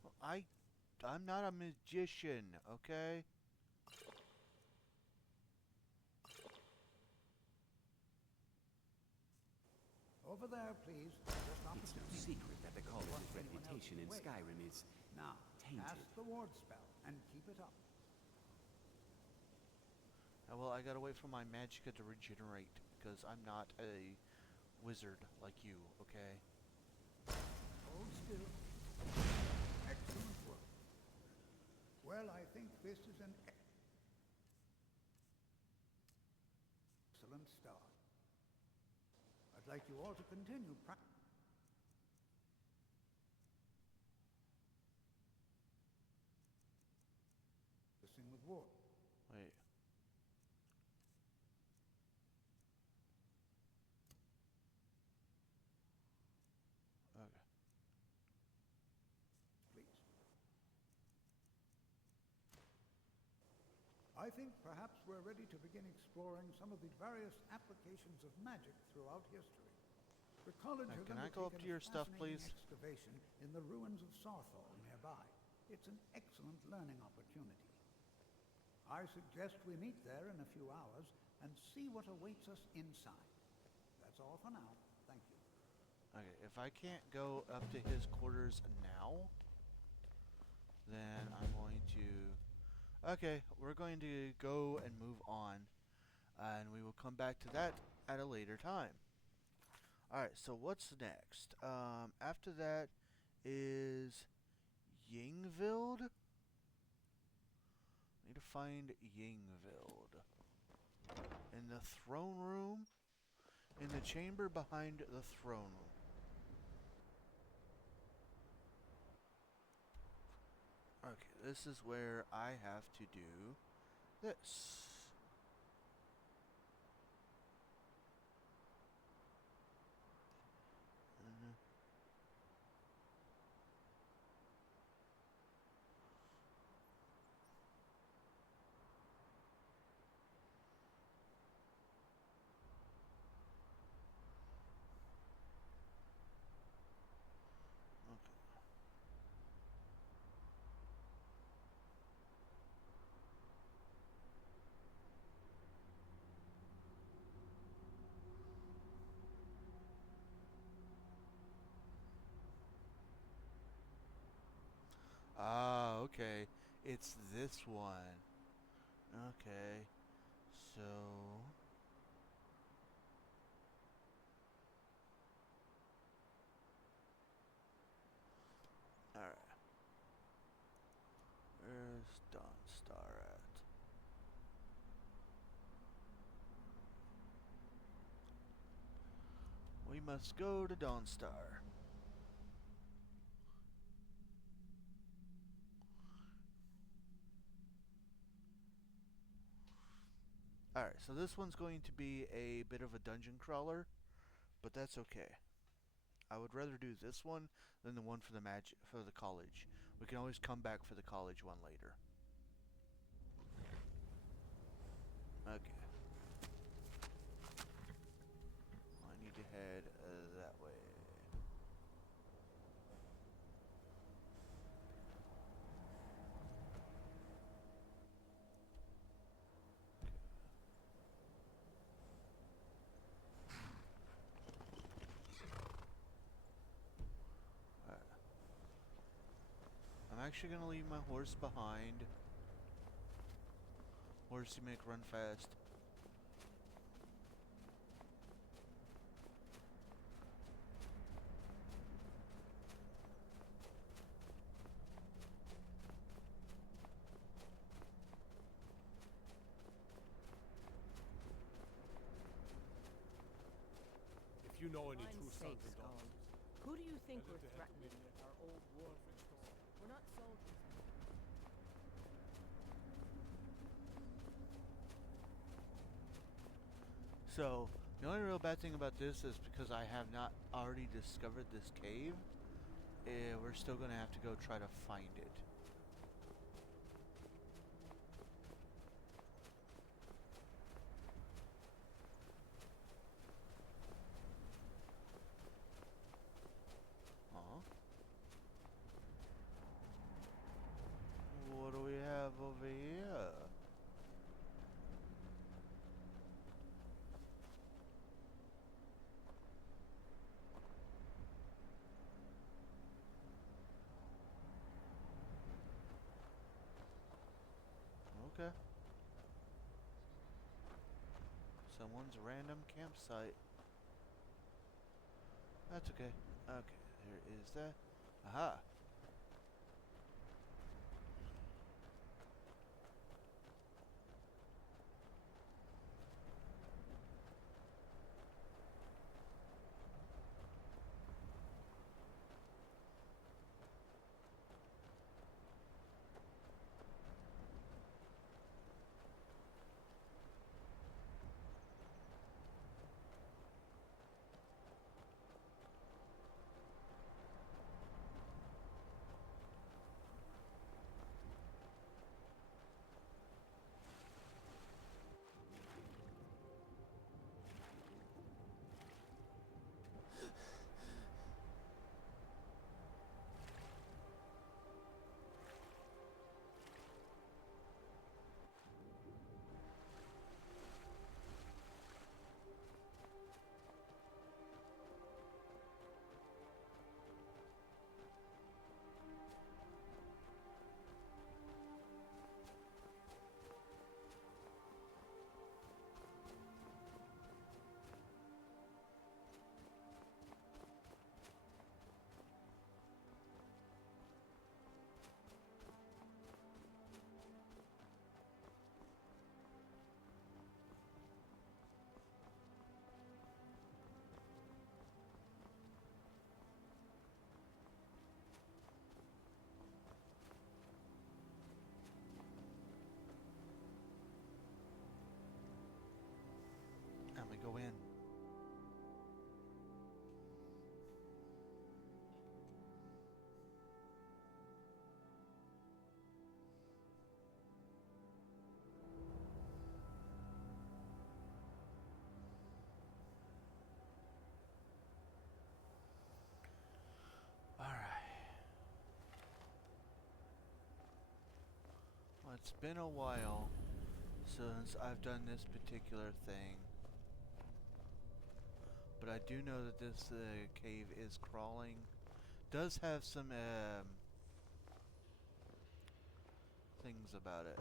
Well, I'm not a magician, okay? Over there, please. Just It's opposite no me. secret that the Don't want college's anyone else reputation in the way. Skyrim is Now, tainted. cast the ward spell and keep it up. Well, I gotta wait for my magicka to regenerate, because I'm not a wizard like you, okay? Hold still. Excellent work. Well, I think this is an excellent start. I'd like you all to continue practicing with ward. Wait. Okay. Please. I think perhaps we're ready to begin exploring some of the various applications of magic throughout history. The college has can I go up to undertaken a your stuff, fascinating please? excavation in the ruins of Sarthal nearby. It's an excellent learning opportunity. I suggest we meet there in a few hours and see what awaits us inside. That's all for now. Thank you. Okay, if I can't go up to his quarters now, then I'm going to... Okay, we're going to go and move on, and we will come back to that at a later time. Alright, so what's next? After that is Yingvild? Need to find Yingvild. In the throne room? In the chamber behind the throne room. Okay, this is where I have to do this. okay. It's this one. Okay. So... Alright. Where's Dawnstar at? We must go to Dawnstar. Alright, so this one's going to be a bit of a dungeon crawler, but that's okay. I would rather do this one than the one for the college. We can always come back for the college one later. Okay. I need to head that way. I'm actually going to leave my horse behind. Horsey make run fast. If you know any Mine's true sons sakes, and daughters, Called. Who do you think Tell we're them to head to threatening with our old war friends? We're not soldiers. So, the only real bad thing about this is because I have not already discovered this cave, we're still going to have to go try to find it. What do we have over here? Okay. Someone's random campsite. That's okay. Okay, there is that. Aha! And we go in. Alright. Well, it's been a while since I've done this particular thing. But I do know that this cave is crawling. Does have some things about it.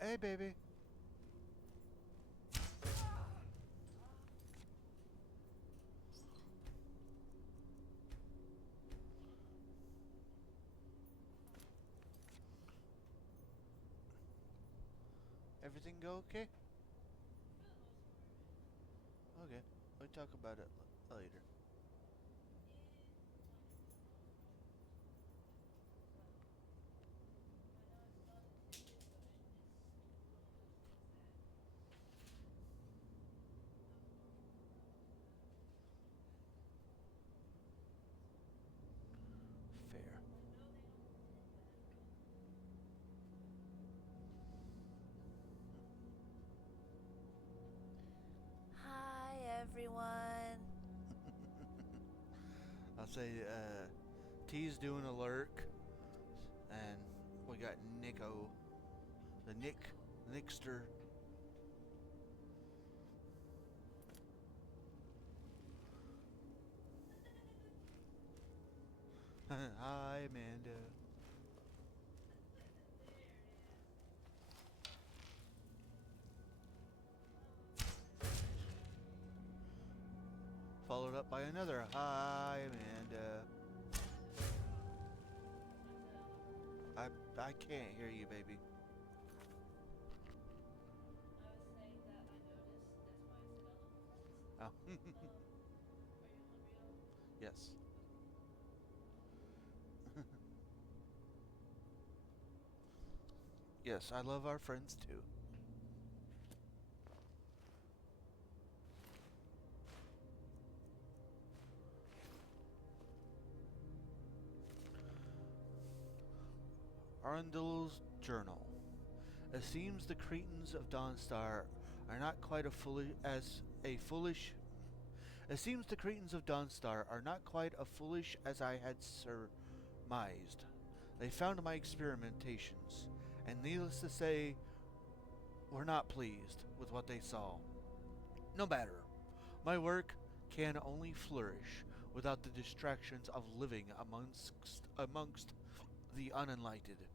Hey, baby. Everything go okay? Okay, we'll talk about it later. Fair. Hi, everyone. I'll say, T's doing a lurk, and we got Nico, the Nickster. Hi, Amanda. Followed up by another hi, Amanda. I can't hear you, baby. Oh. Yes. Yes, I love our friends too. Arundel's journal. It seems the Cretans of Dawnstar are not quite It seems the Cretans of Dawnstar are not quite as foolish as I had surmised. They found my experimentations, and needless to say, were not pleased with what they saw. No matter, my work can only flourish without the distractions of living amongst the unenlightened.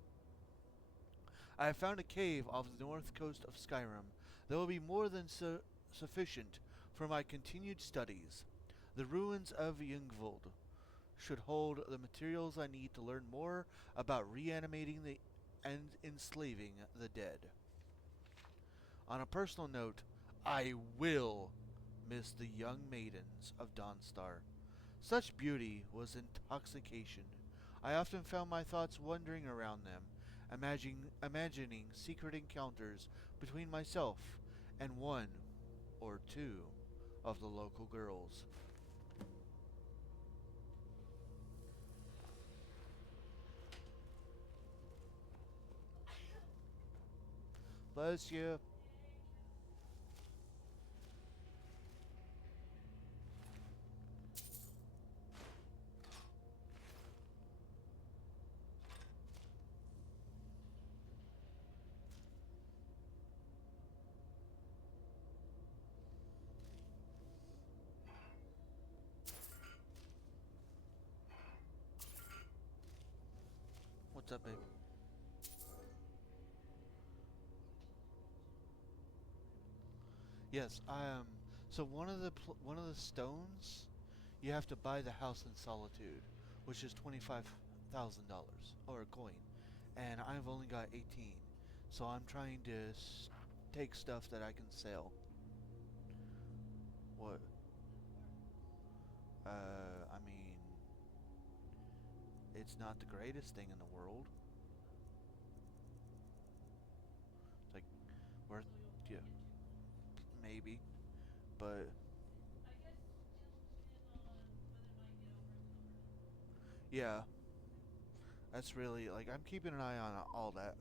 I have found a cave off the north coast of Skyrim that will be more than sufficient for my continued studies. The ruins of Yngvold should hold the materials I need to learn more about reanimating and enslaving the dead. On a personal note, I will miss the young maidens of Dawnstar. Such beauty was intoxication. I often found my thoughts wandering around them, imagining secret encounters between myself and one or two of the local girls. Bless you. What's up, baby? Yes, so one of the stones, you have to buy the house in solitude, which is $25,000 or a coin, and I've only got 18, so I'm trying to take stuff that I can sell. What? I mean, it's not the greatest thing in the world. It's like worth, yeah, maybe, but yeah, that's really like I'm keeping an eye on all that.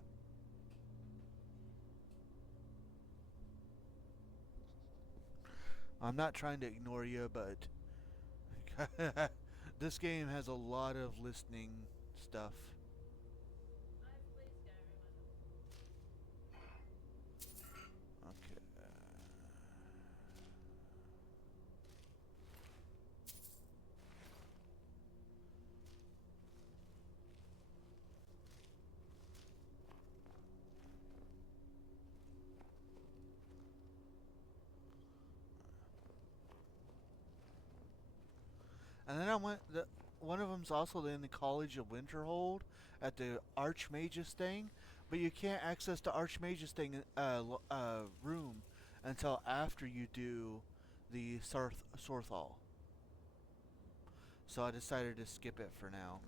I'm not trying to ignore you, but this game has a lot of listening stuff. Okay. And then I went. One of them's also in the College of Winterhold at the Archmage's thing, but you can't access the Archmage's thing room until after you do the Sorthal. So I decided to skip it for now.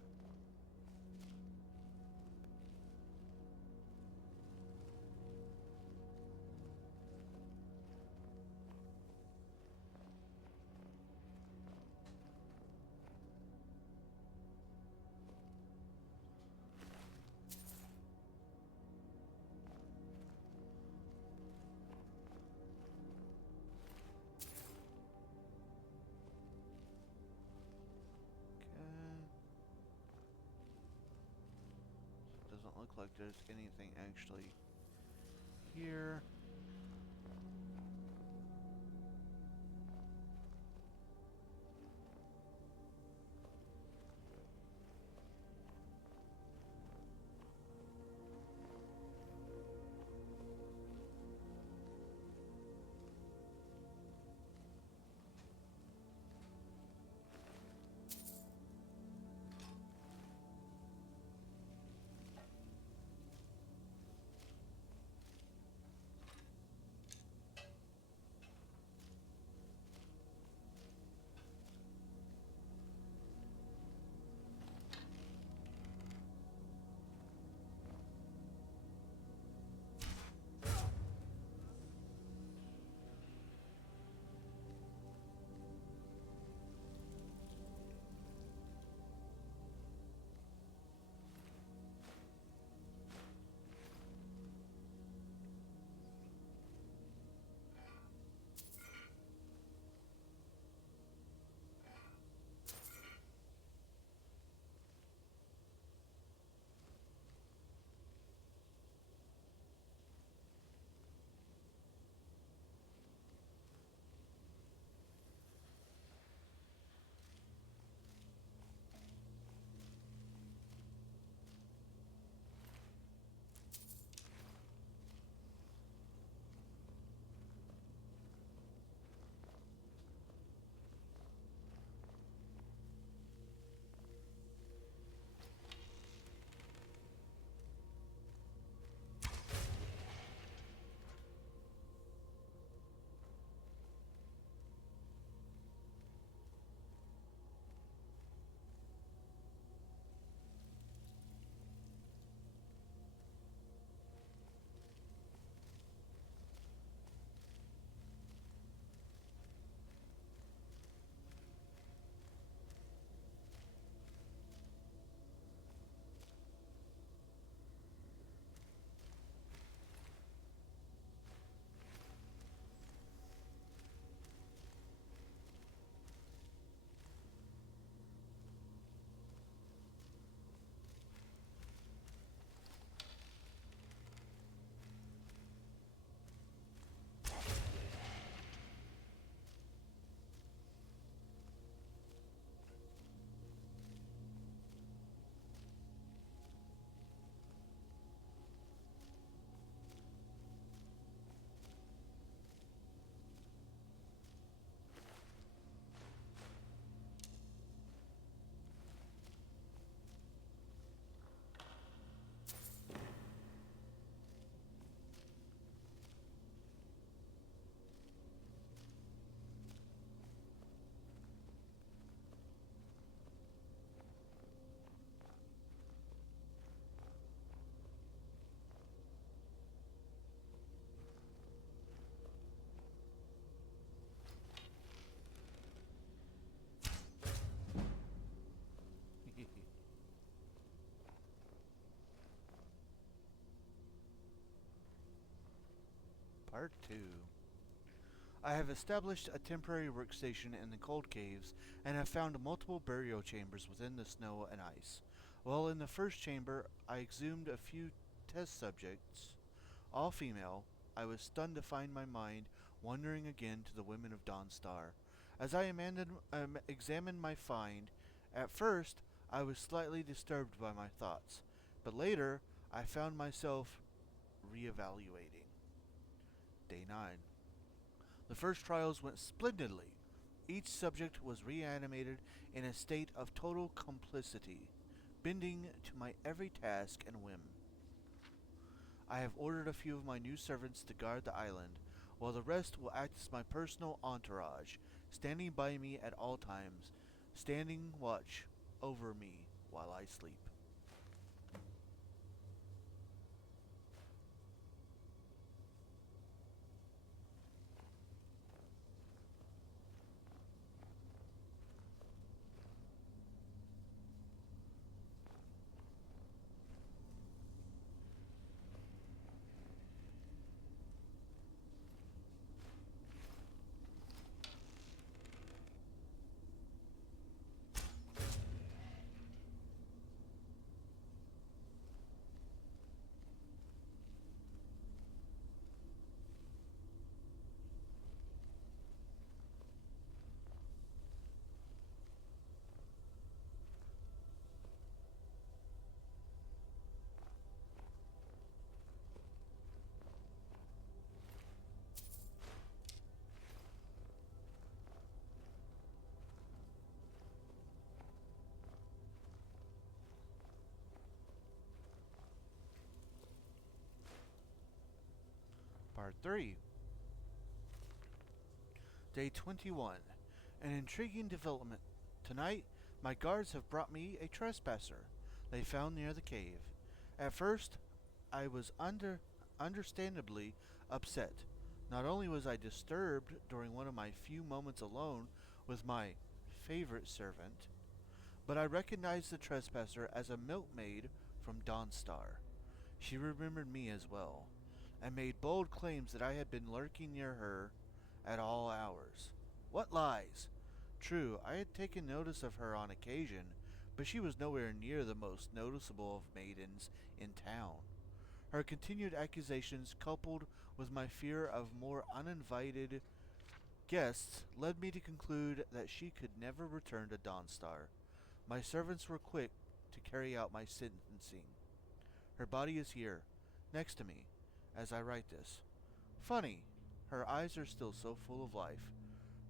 Doesn't look like there's anything actually here. Part 2. I have established a temporary workstation in the cold caves and have found multiple burial chambers within the snow and ice. While in the first chamber, I exhumed a few test subjects, all female. I was stunned to find my mind wandering again to the women of Dawnstar. As I examined my find, at first I was slightly disturbed by my thoughts, but later I found myself reevaluating. Day 9. The first trials went splendidly. Each subject was reanimated in a state of total complicity, bending to my every task and whim. I have ordered a few of my new servants to guard the island, while the rest will act as my personal entourage, standing by me at all times, standing watch over me while I sleep. Part 3. Day 21. An intriguing development. Tonight, my guards have brought me a trespasser they found near the cave. At first, I was understandably upset. Not only was I disturbed during one of my few moments alone with my favorite servant, but I recognized the trespasser as a milkmaid from Dawnstar. She remembered me as well, and made bold claims that I had been lurking near her at all hours. What lies! True, I had taken notice of her on occasion, but she was nowhere near the most noticeable of maidens in town. Her continued accusations, coupled with my fear of more uninvited guests, led me to conclude that she could never return to Dawnstar. My servants were quick to carry out my sentencing. Her body is here, next to me, as I write this. Funny, her eyes are still so full of life.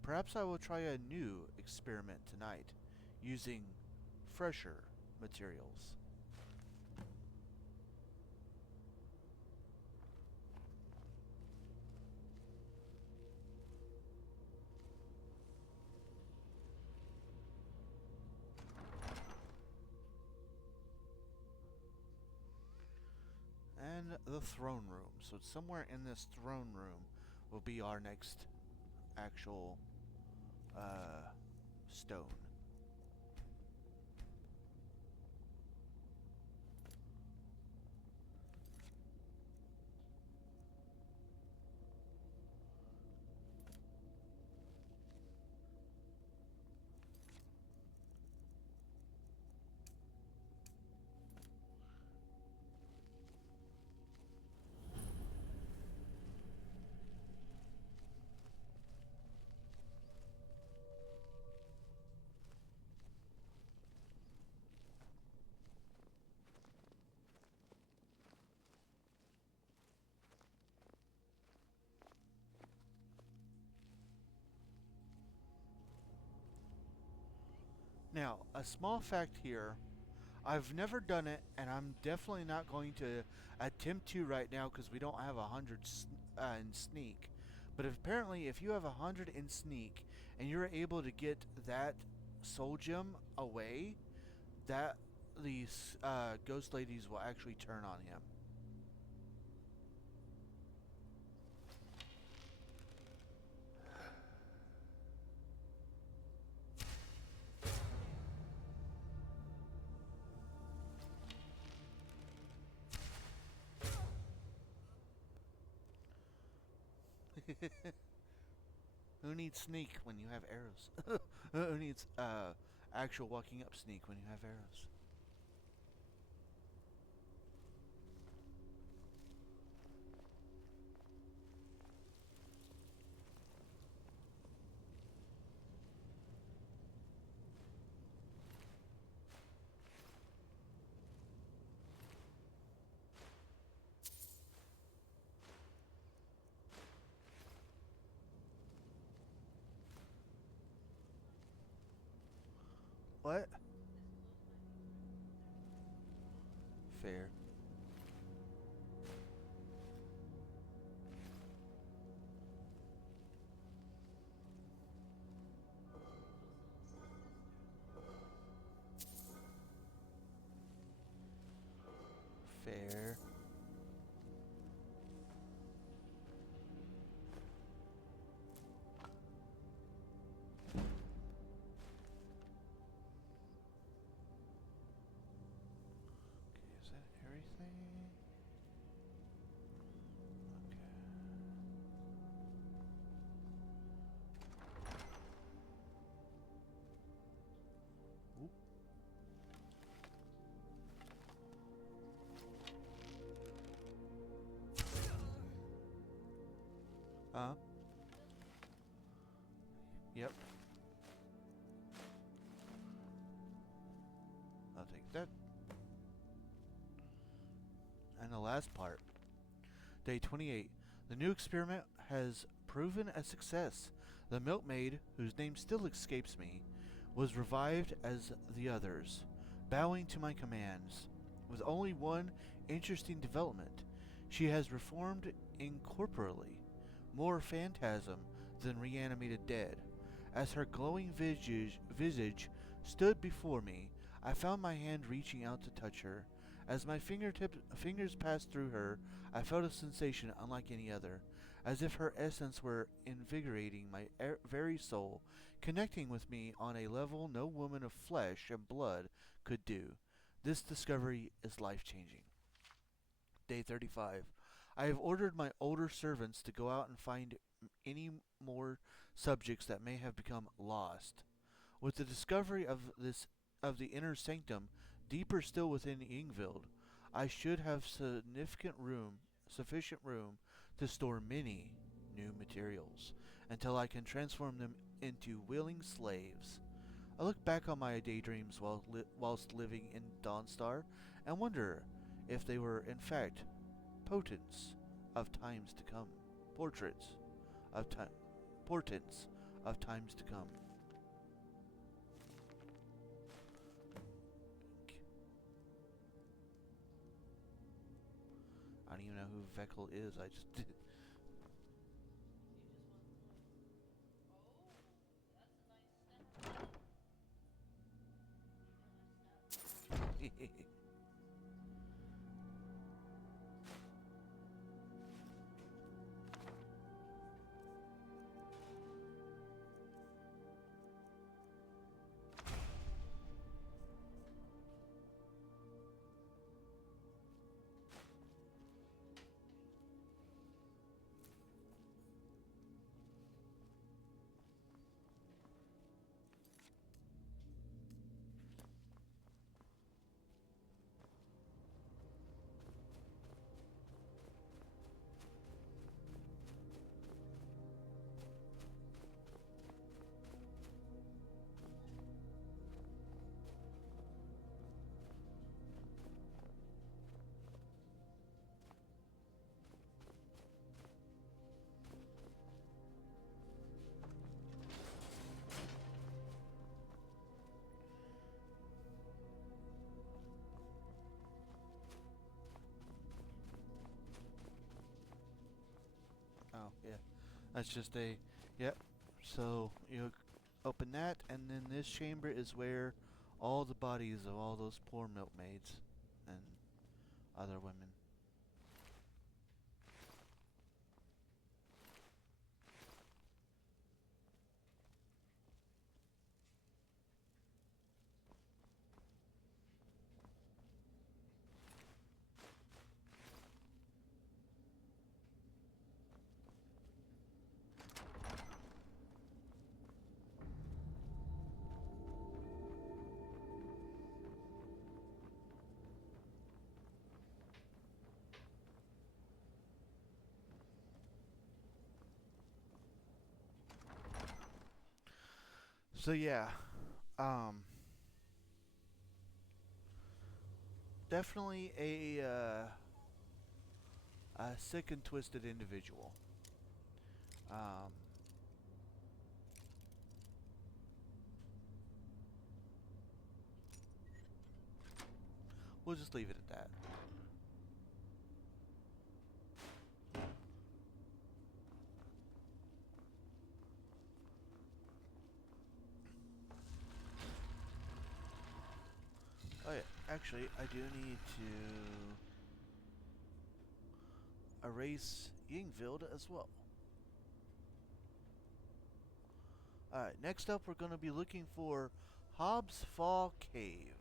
Perhaps I will try a new experiment tonight, using fresher materials. And the throne room. So somewhere in this throne room will be our next actual stone. Now, a small fact here. I've never done it, and I'm definitely not going to attempt to right now because we don't have 100 in sneak. But apparently, if you have 100 in sneak and you're able to get that soul gem away, that these ghost ladies will actually turn on him. Who needs sneak when you have arrows? Who needs actual walking up sneak when you have arrows? What? Fair. Fair. Okay, is that everything? Okay. Oop. Yep. I'll take that. And the last part. Day 28. The new experiment has proven a success. The milkmaid, whose name still escapes me, was revived as the others, bowing to my commands. With only one interesting development, she has reformed incorporeally, more phantasm than reanimated dead. As her glowing visage stood before me, I found my hand reaching out to touch her. As my fingers passed through her, I felt a sensation unlike any other, as if her essence were invigorating my very soul, connecting with me on a level no woman of flesh and blood could do. This discovery is life-changing. Day 35. I have ordered my older servants to go out and find any more subjects that may have become lost. With the discovery of the inner sanctum deeper still within Ingvild, I should have sufficient room to store many new materials until I can transform them into willing slaves. I look back on my daydreams whilst living in Dawnstar and wonder if they were in fact portents of times to come. Portents of times to come. I don't even know who Vekel is. I just did. Oh, yeah. That's just a... Yep. So, you open that, and then this chamber is where all the bodies of all those poor milkmaids and other women. So yeah, definitely a sick and twisted individual. Um, we'll just leave it at that. Oh yeah, actually, I do need to erase Yingvild as well. Alright, next up we're going to be looking for Hobbs Fall Cave.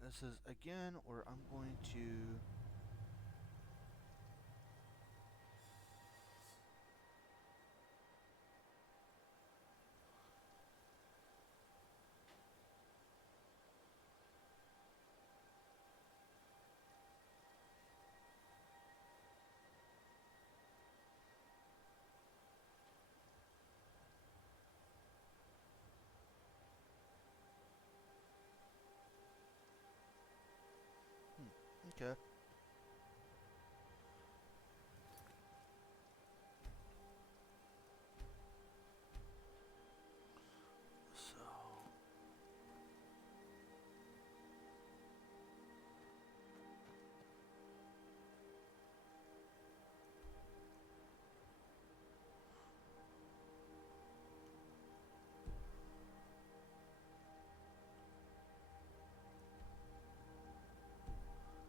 This is again where I'm going to okay. So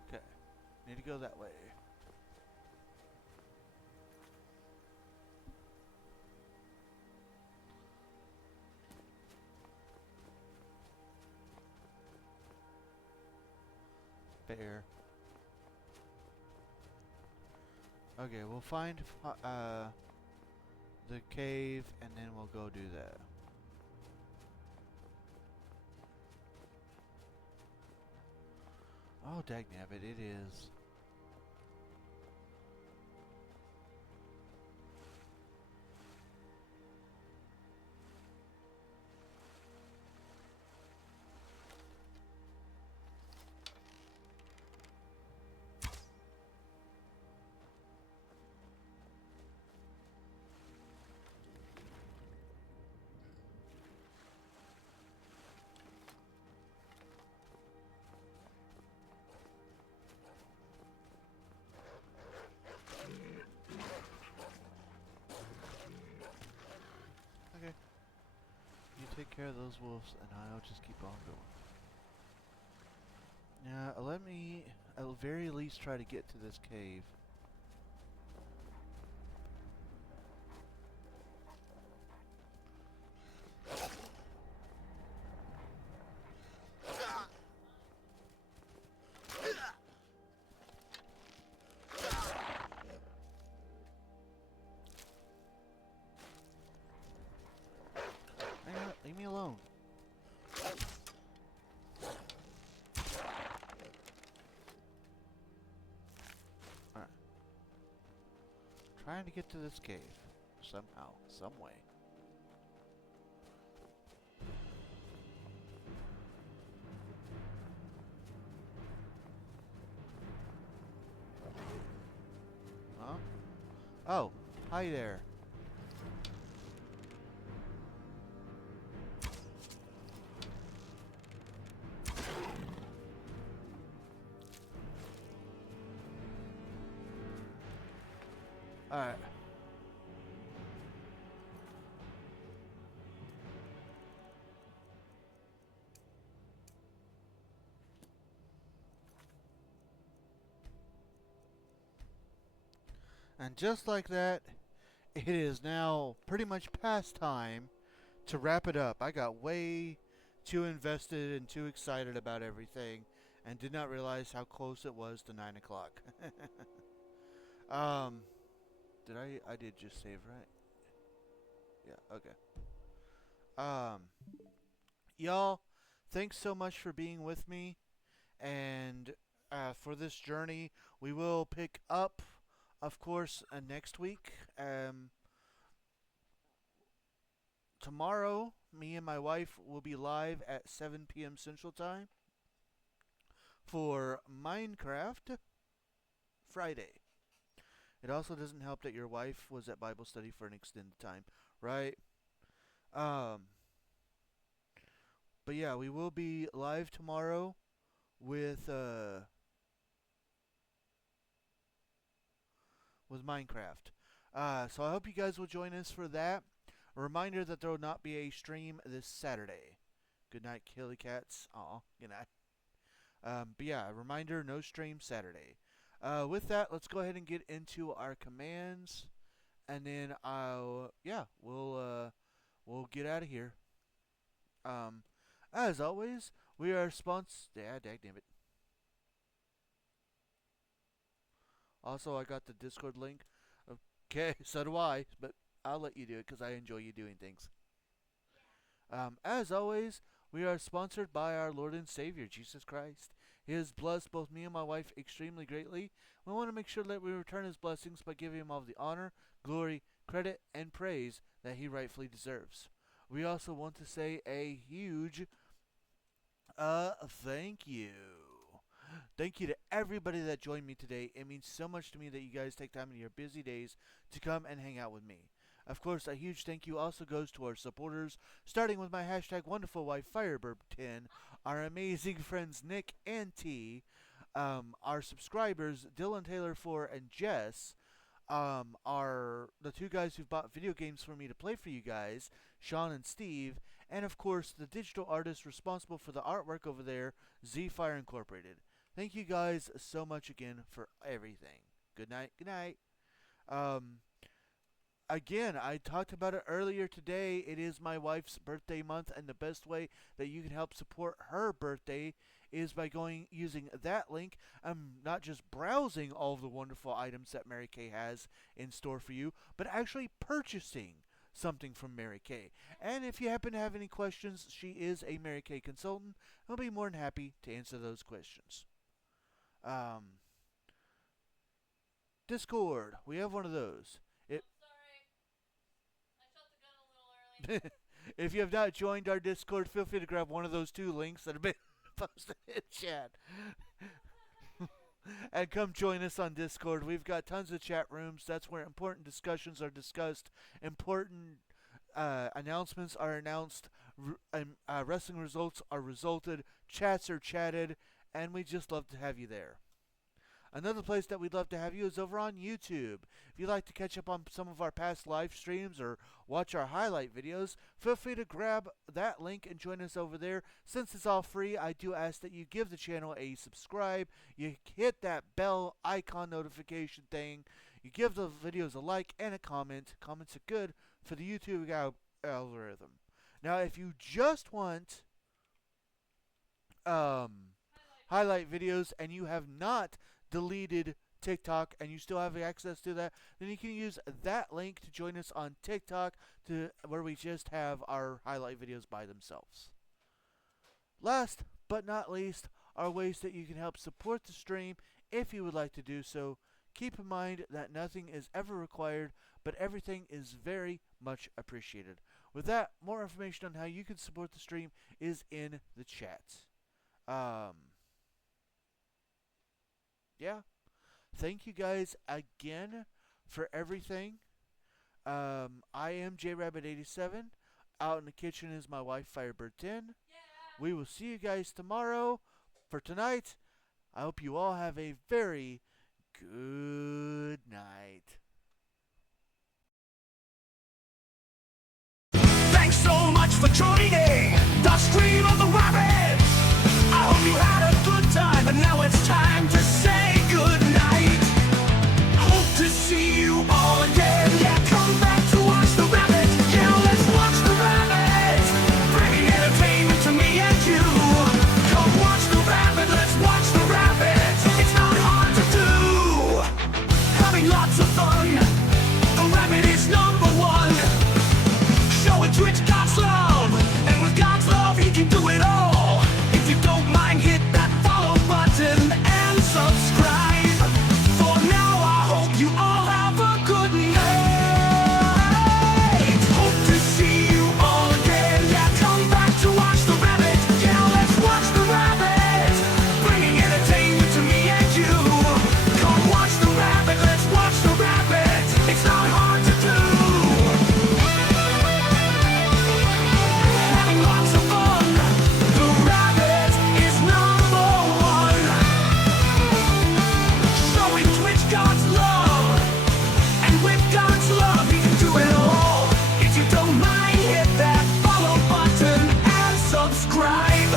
okay. Need to go that way. Fair. Okay, we'll find the cave and then we'll go do that. Oh, dagnabbit, it is. Okay. You take care of those wolves and I'll just keep on going. Now, let me at the very least try to get to this cave. Leave me alone. Alright. Trying to get to this cave. Somehow. Some way. Huh? Oh. Hi there. Alright. And just like that, it is now pretty much past time to wrap it up. I got way too invested and too excited about everything and did not realize how close it was to 9 o'clock. Did I did just save, right? Yeah, okay. Y'all, thanks so much for being with me. And for this journey, we will pick up, of course, next week. Tomorrow, me and my wife will be live at 7 p.m. Central Time for Minecraft Friday. It also doesn't help that your wife was at Bible study for an extended time, right? But yeah, we will be live tomorrow with Minecraft. So I hope you guys will join us for that. A reminder that there will not be a stream this Saturday. Good night, Killy Cats. Aw, good night. But yeah, a reminder, no stream Saturday. With that, let's go ahead and get into our commands, and then we'll get out of here. As always, we are sponsored. Yeah, dagnabbit. Also, I got the Discord link. Okay, so do I, but I'll let you do it because I enjoy you doing things. As always, we are sponsored by our Lord and Savior, Jesus Christ. He has blessed both me and my wife extremely greatly. We want to make sure that we return His blessings by giving Him all the honor, glory, credit, and praise that He rightfully deserves. We also want to say a huge thank you. Thank you to everybody that joined me today. It means so much to me that you guys take time in your busy days to come and hang out with me. Of course, a huge thank you also goes to our supporters, starting with my hashtag wonderful wife Firebird10, our amazing friends Nick and T, our subscribers Dylan Taylor 4 and Jess, are the two guys who've bought video games for me to play for you guys, Sean and Steve, and of course the digital artist responsible for the artwork over there, Z-Fire Incorporated. Thank you guys so much again for everything. Good night. Good night. Again, I talked about it earlier today. It is my wife's birthday month, and the best way that you can help support her birthday is by using that link. I'm not just browsing all of the wonderful items that Mary Kay has in store for you, but actually purchasing something from Mary Kay. And if you happen to have any questions, she is a Mary Kay consultant. I'll be more than happy to answer those questions. Discord, we have one of those. If you have not joined our Discord, feel free to grab one of those two links that have been posted in chat. And come join us on Discord. We've got tons of chat rooms. That's where important discussions are discussed, important announcements are announced, wrestling results are resulted, chats are chatted, and we just love to have you there. Another place that we'd love to have you is over on YouTube. If you'd like to catch up on some of our past live streams or watch our highlight videos, feel free to grab that link and join us over there. Since it's all free, I do ask that you give the channel a subscribe, you hit that bell icon notification thing, you give the videos a like and a comment. Comments are good for the YouTube algorithm. Now, if you just want highlight videos and you have not deleted TikTok and you still have access to that, then you can use that link to join us on TikTok where we just have our highlight videos by themselves. Last but not least are ways that you can help support the stream if you would like to do so. Keep in mind that nothing is ever required, but everything is very much appreciated. With that, more information on how you can support the stream is in the chat. Yeah. Thank you guys again for everything. I am JRabbit87. Out in the kitchen is my wife, Firebird10. Yeah. We will see you guys tomorrow. For tonight, I hope you all have a very good night. much for joining the stream of the rabbit. I hope you had a good time, but now it's time to say goodnight. Hope to see you all again. Yeah, come back to watch the rabbit. Yeah, let's watch the rabbit, bringing entertainment to me and you. Come watch the rabbit, let's watch the rabbit. It's not hard to do, having lots of fun. The rabbit is number one. Show it to its God's love, and with God's love he can do it all. If you don't mind, hit that follow button and subscribe. For now, I hope you all have a good night. Hope to see you all again. Yeah, come back to watch the rabbit. Yeah, let's watch the rabbit, bringing entertainment to me and you. Come watch the rabbit, let's watch the rabbit. It's not hard to do, having lots of fun. The rabbit is number one. Showing Twitch God's love, and with God's love he can do it all. If you don't mind, hit that follow button and subscribe.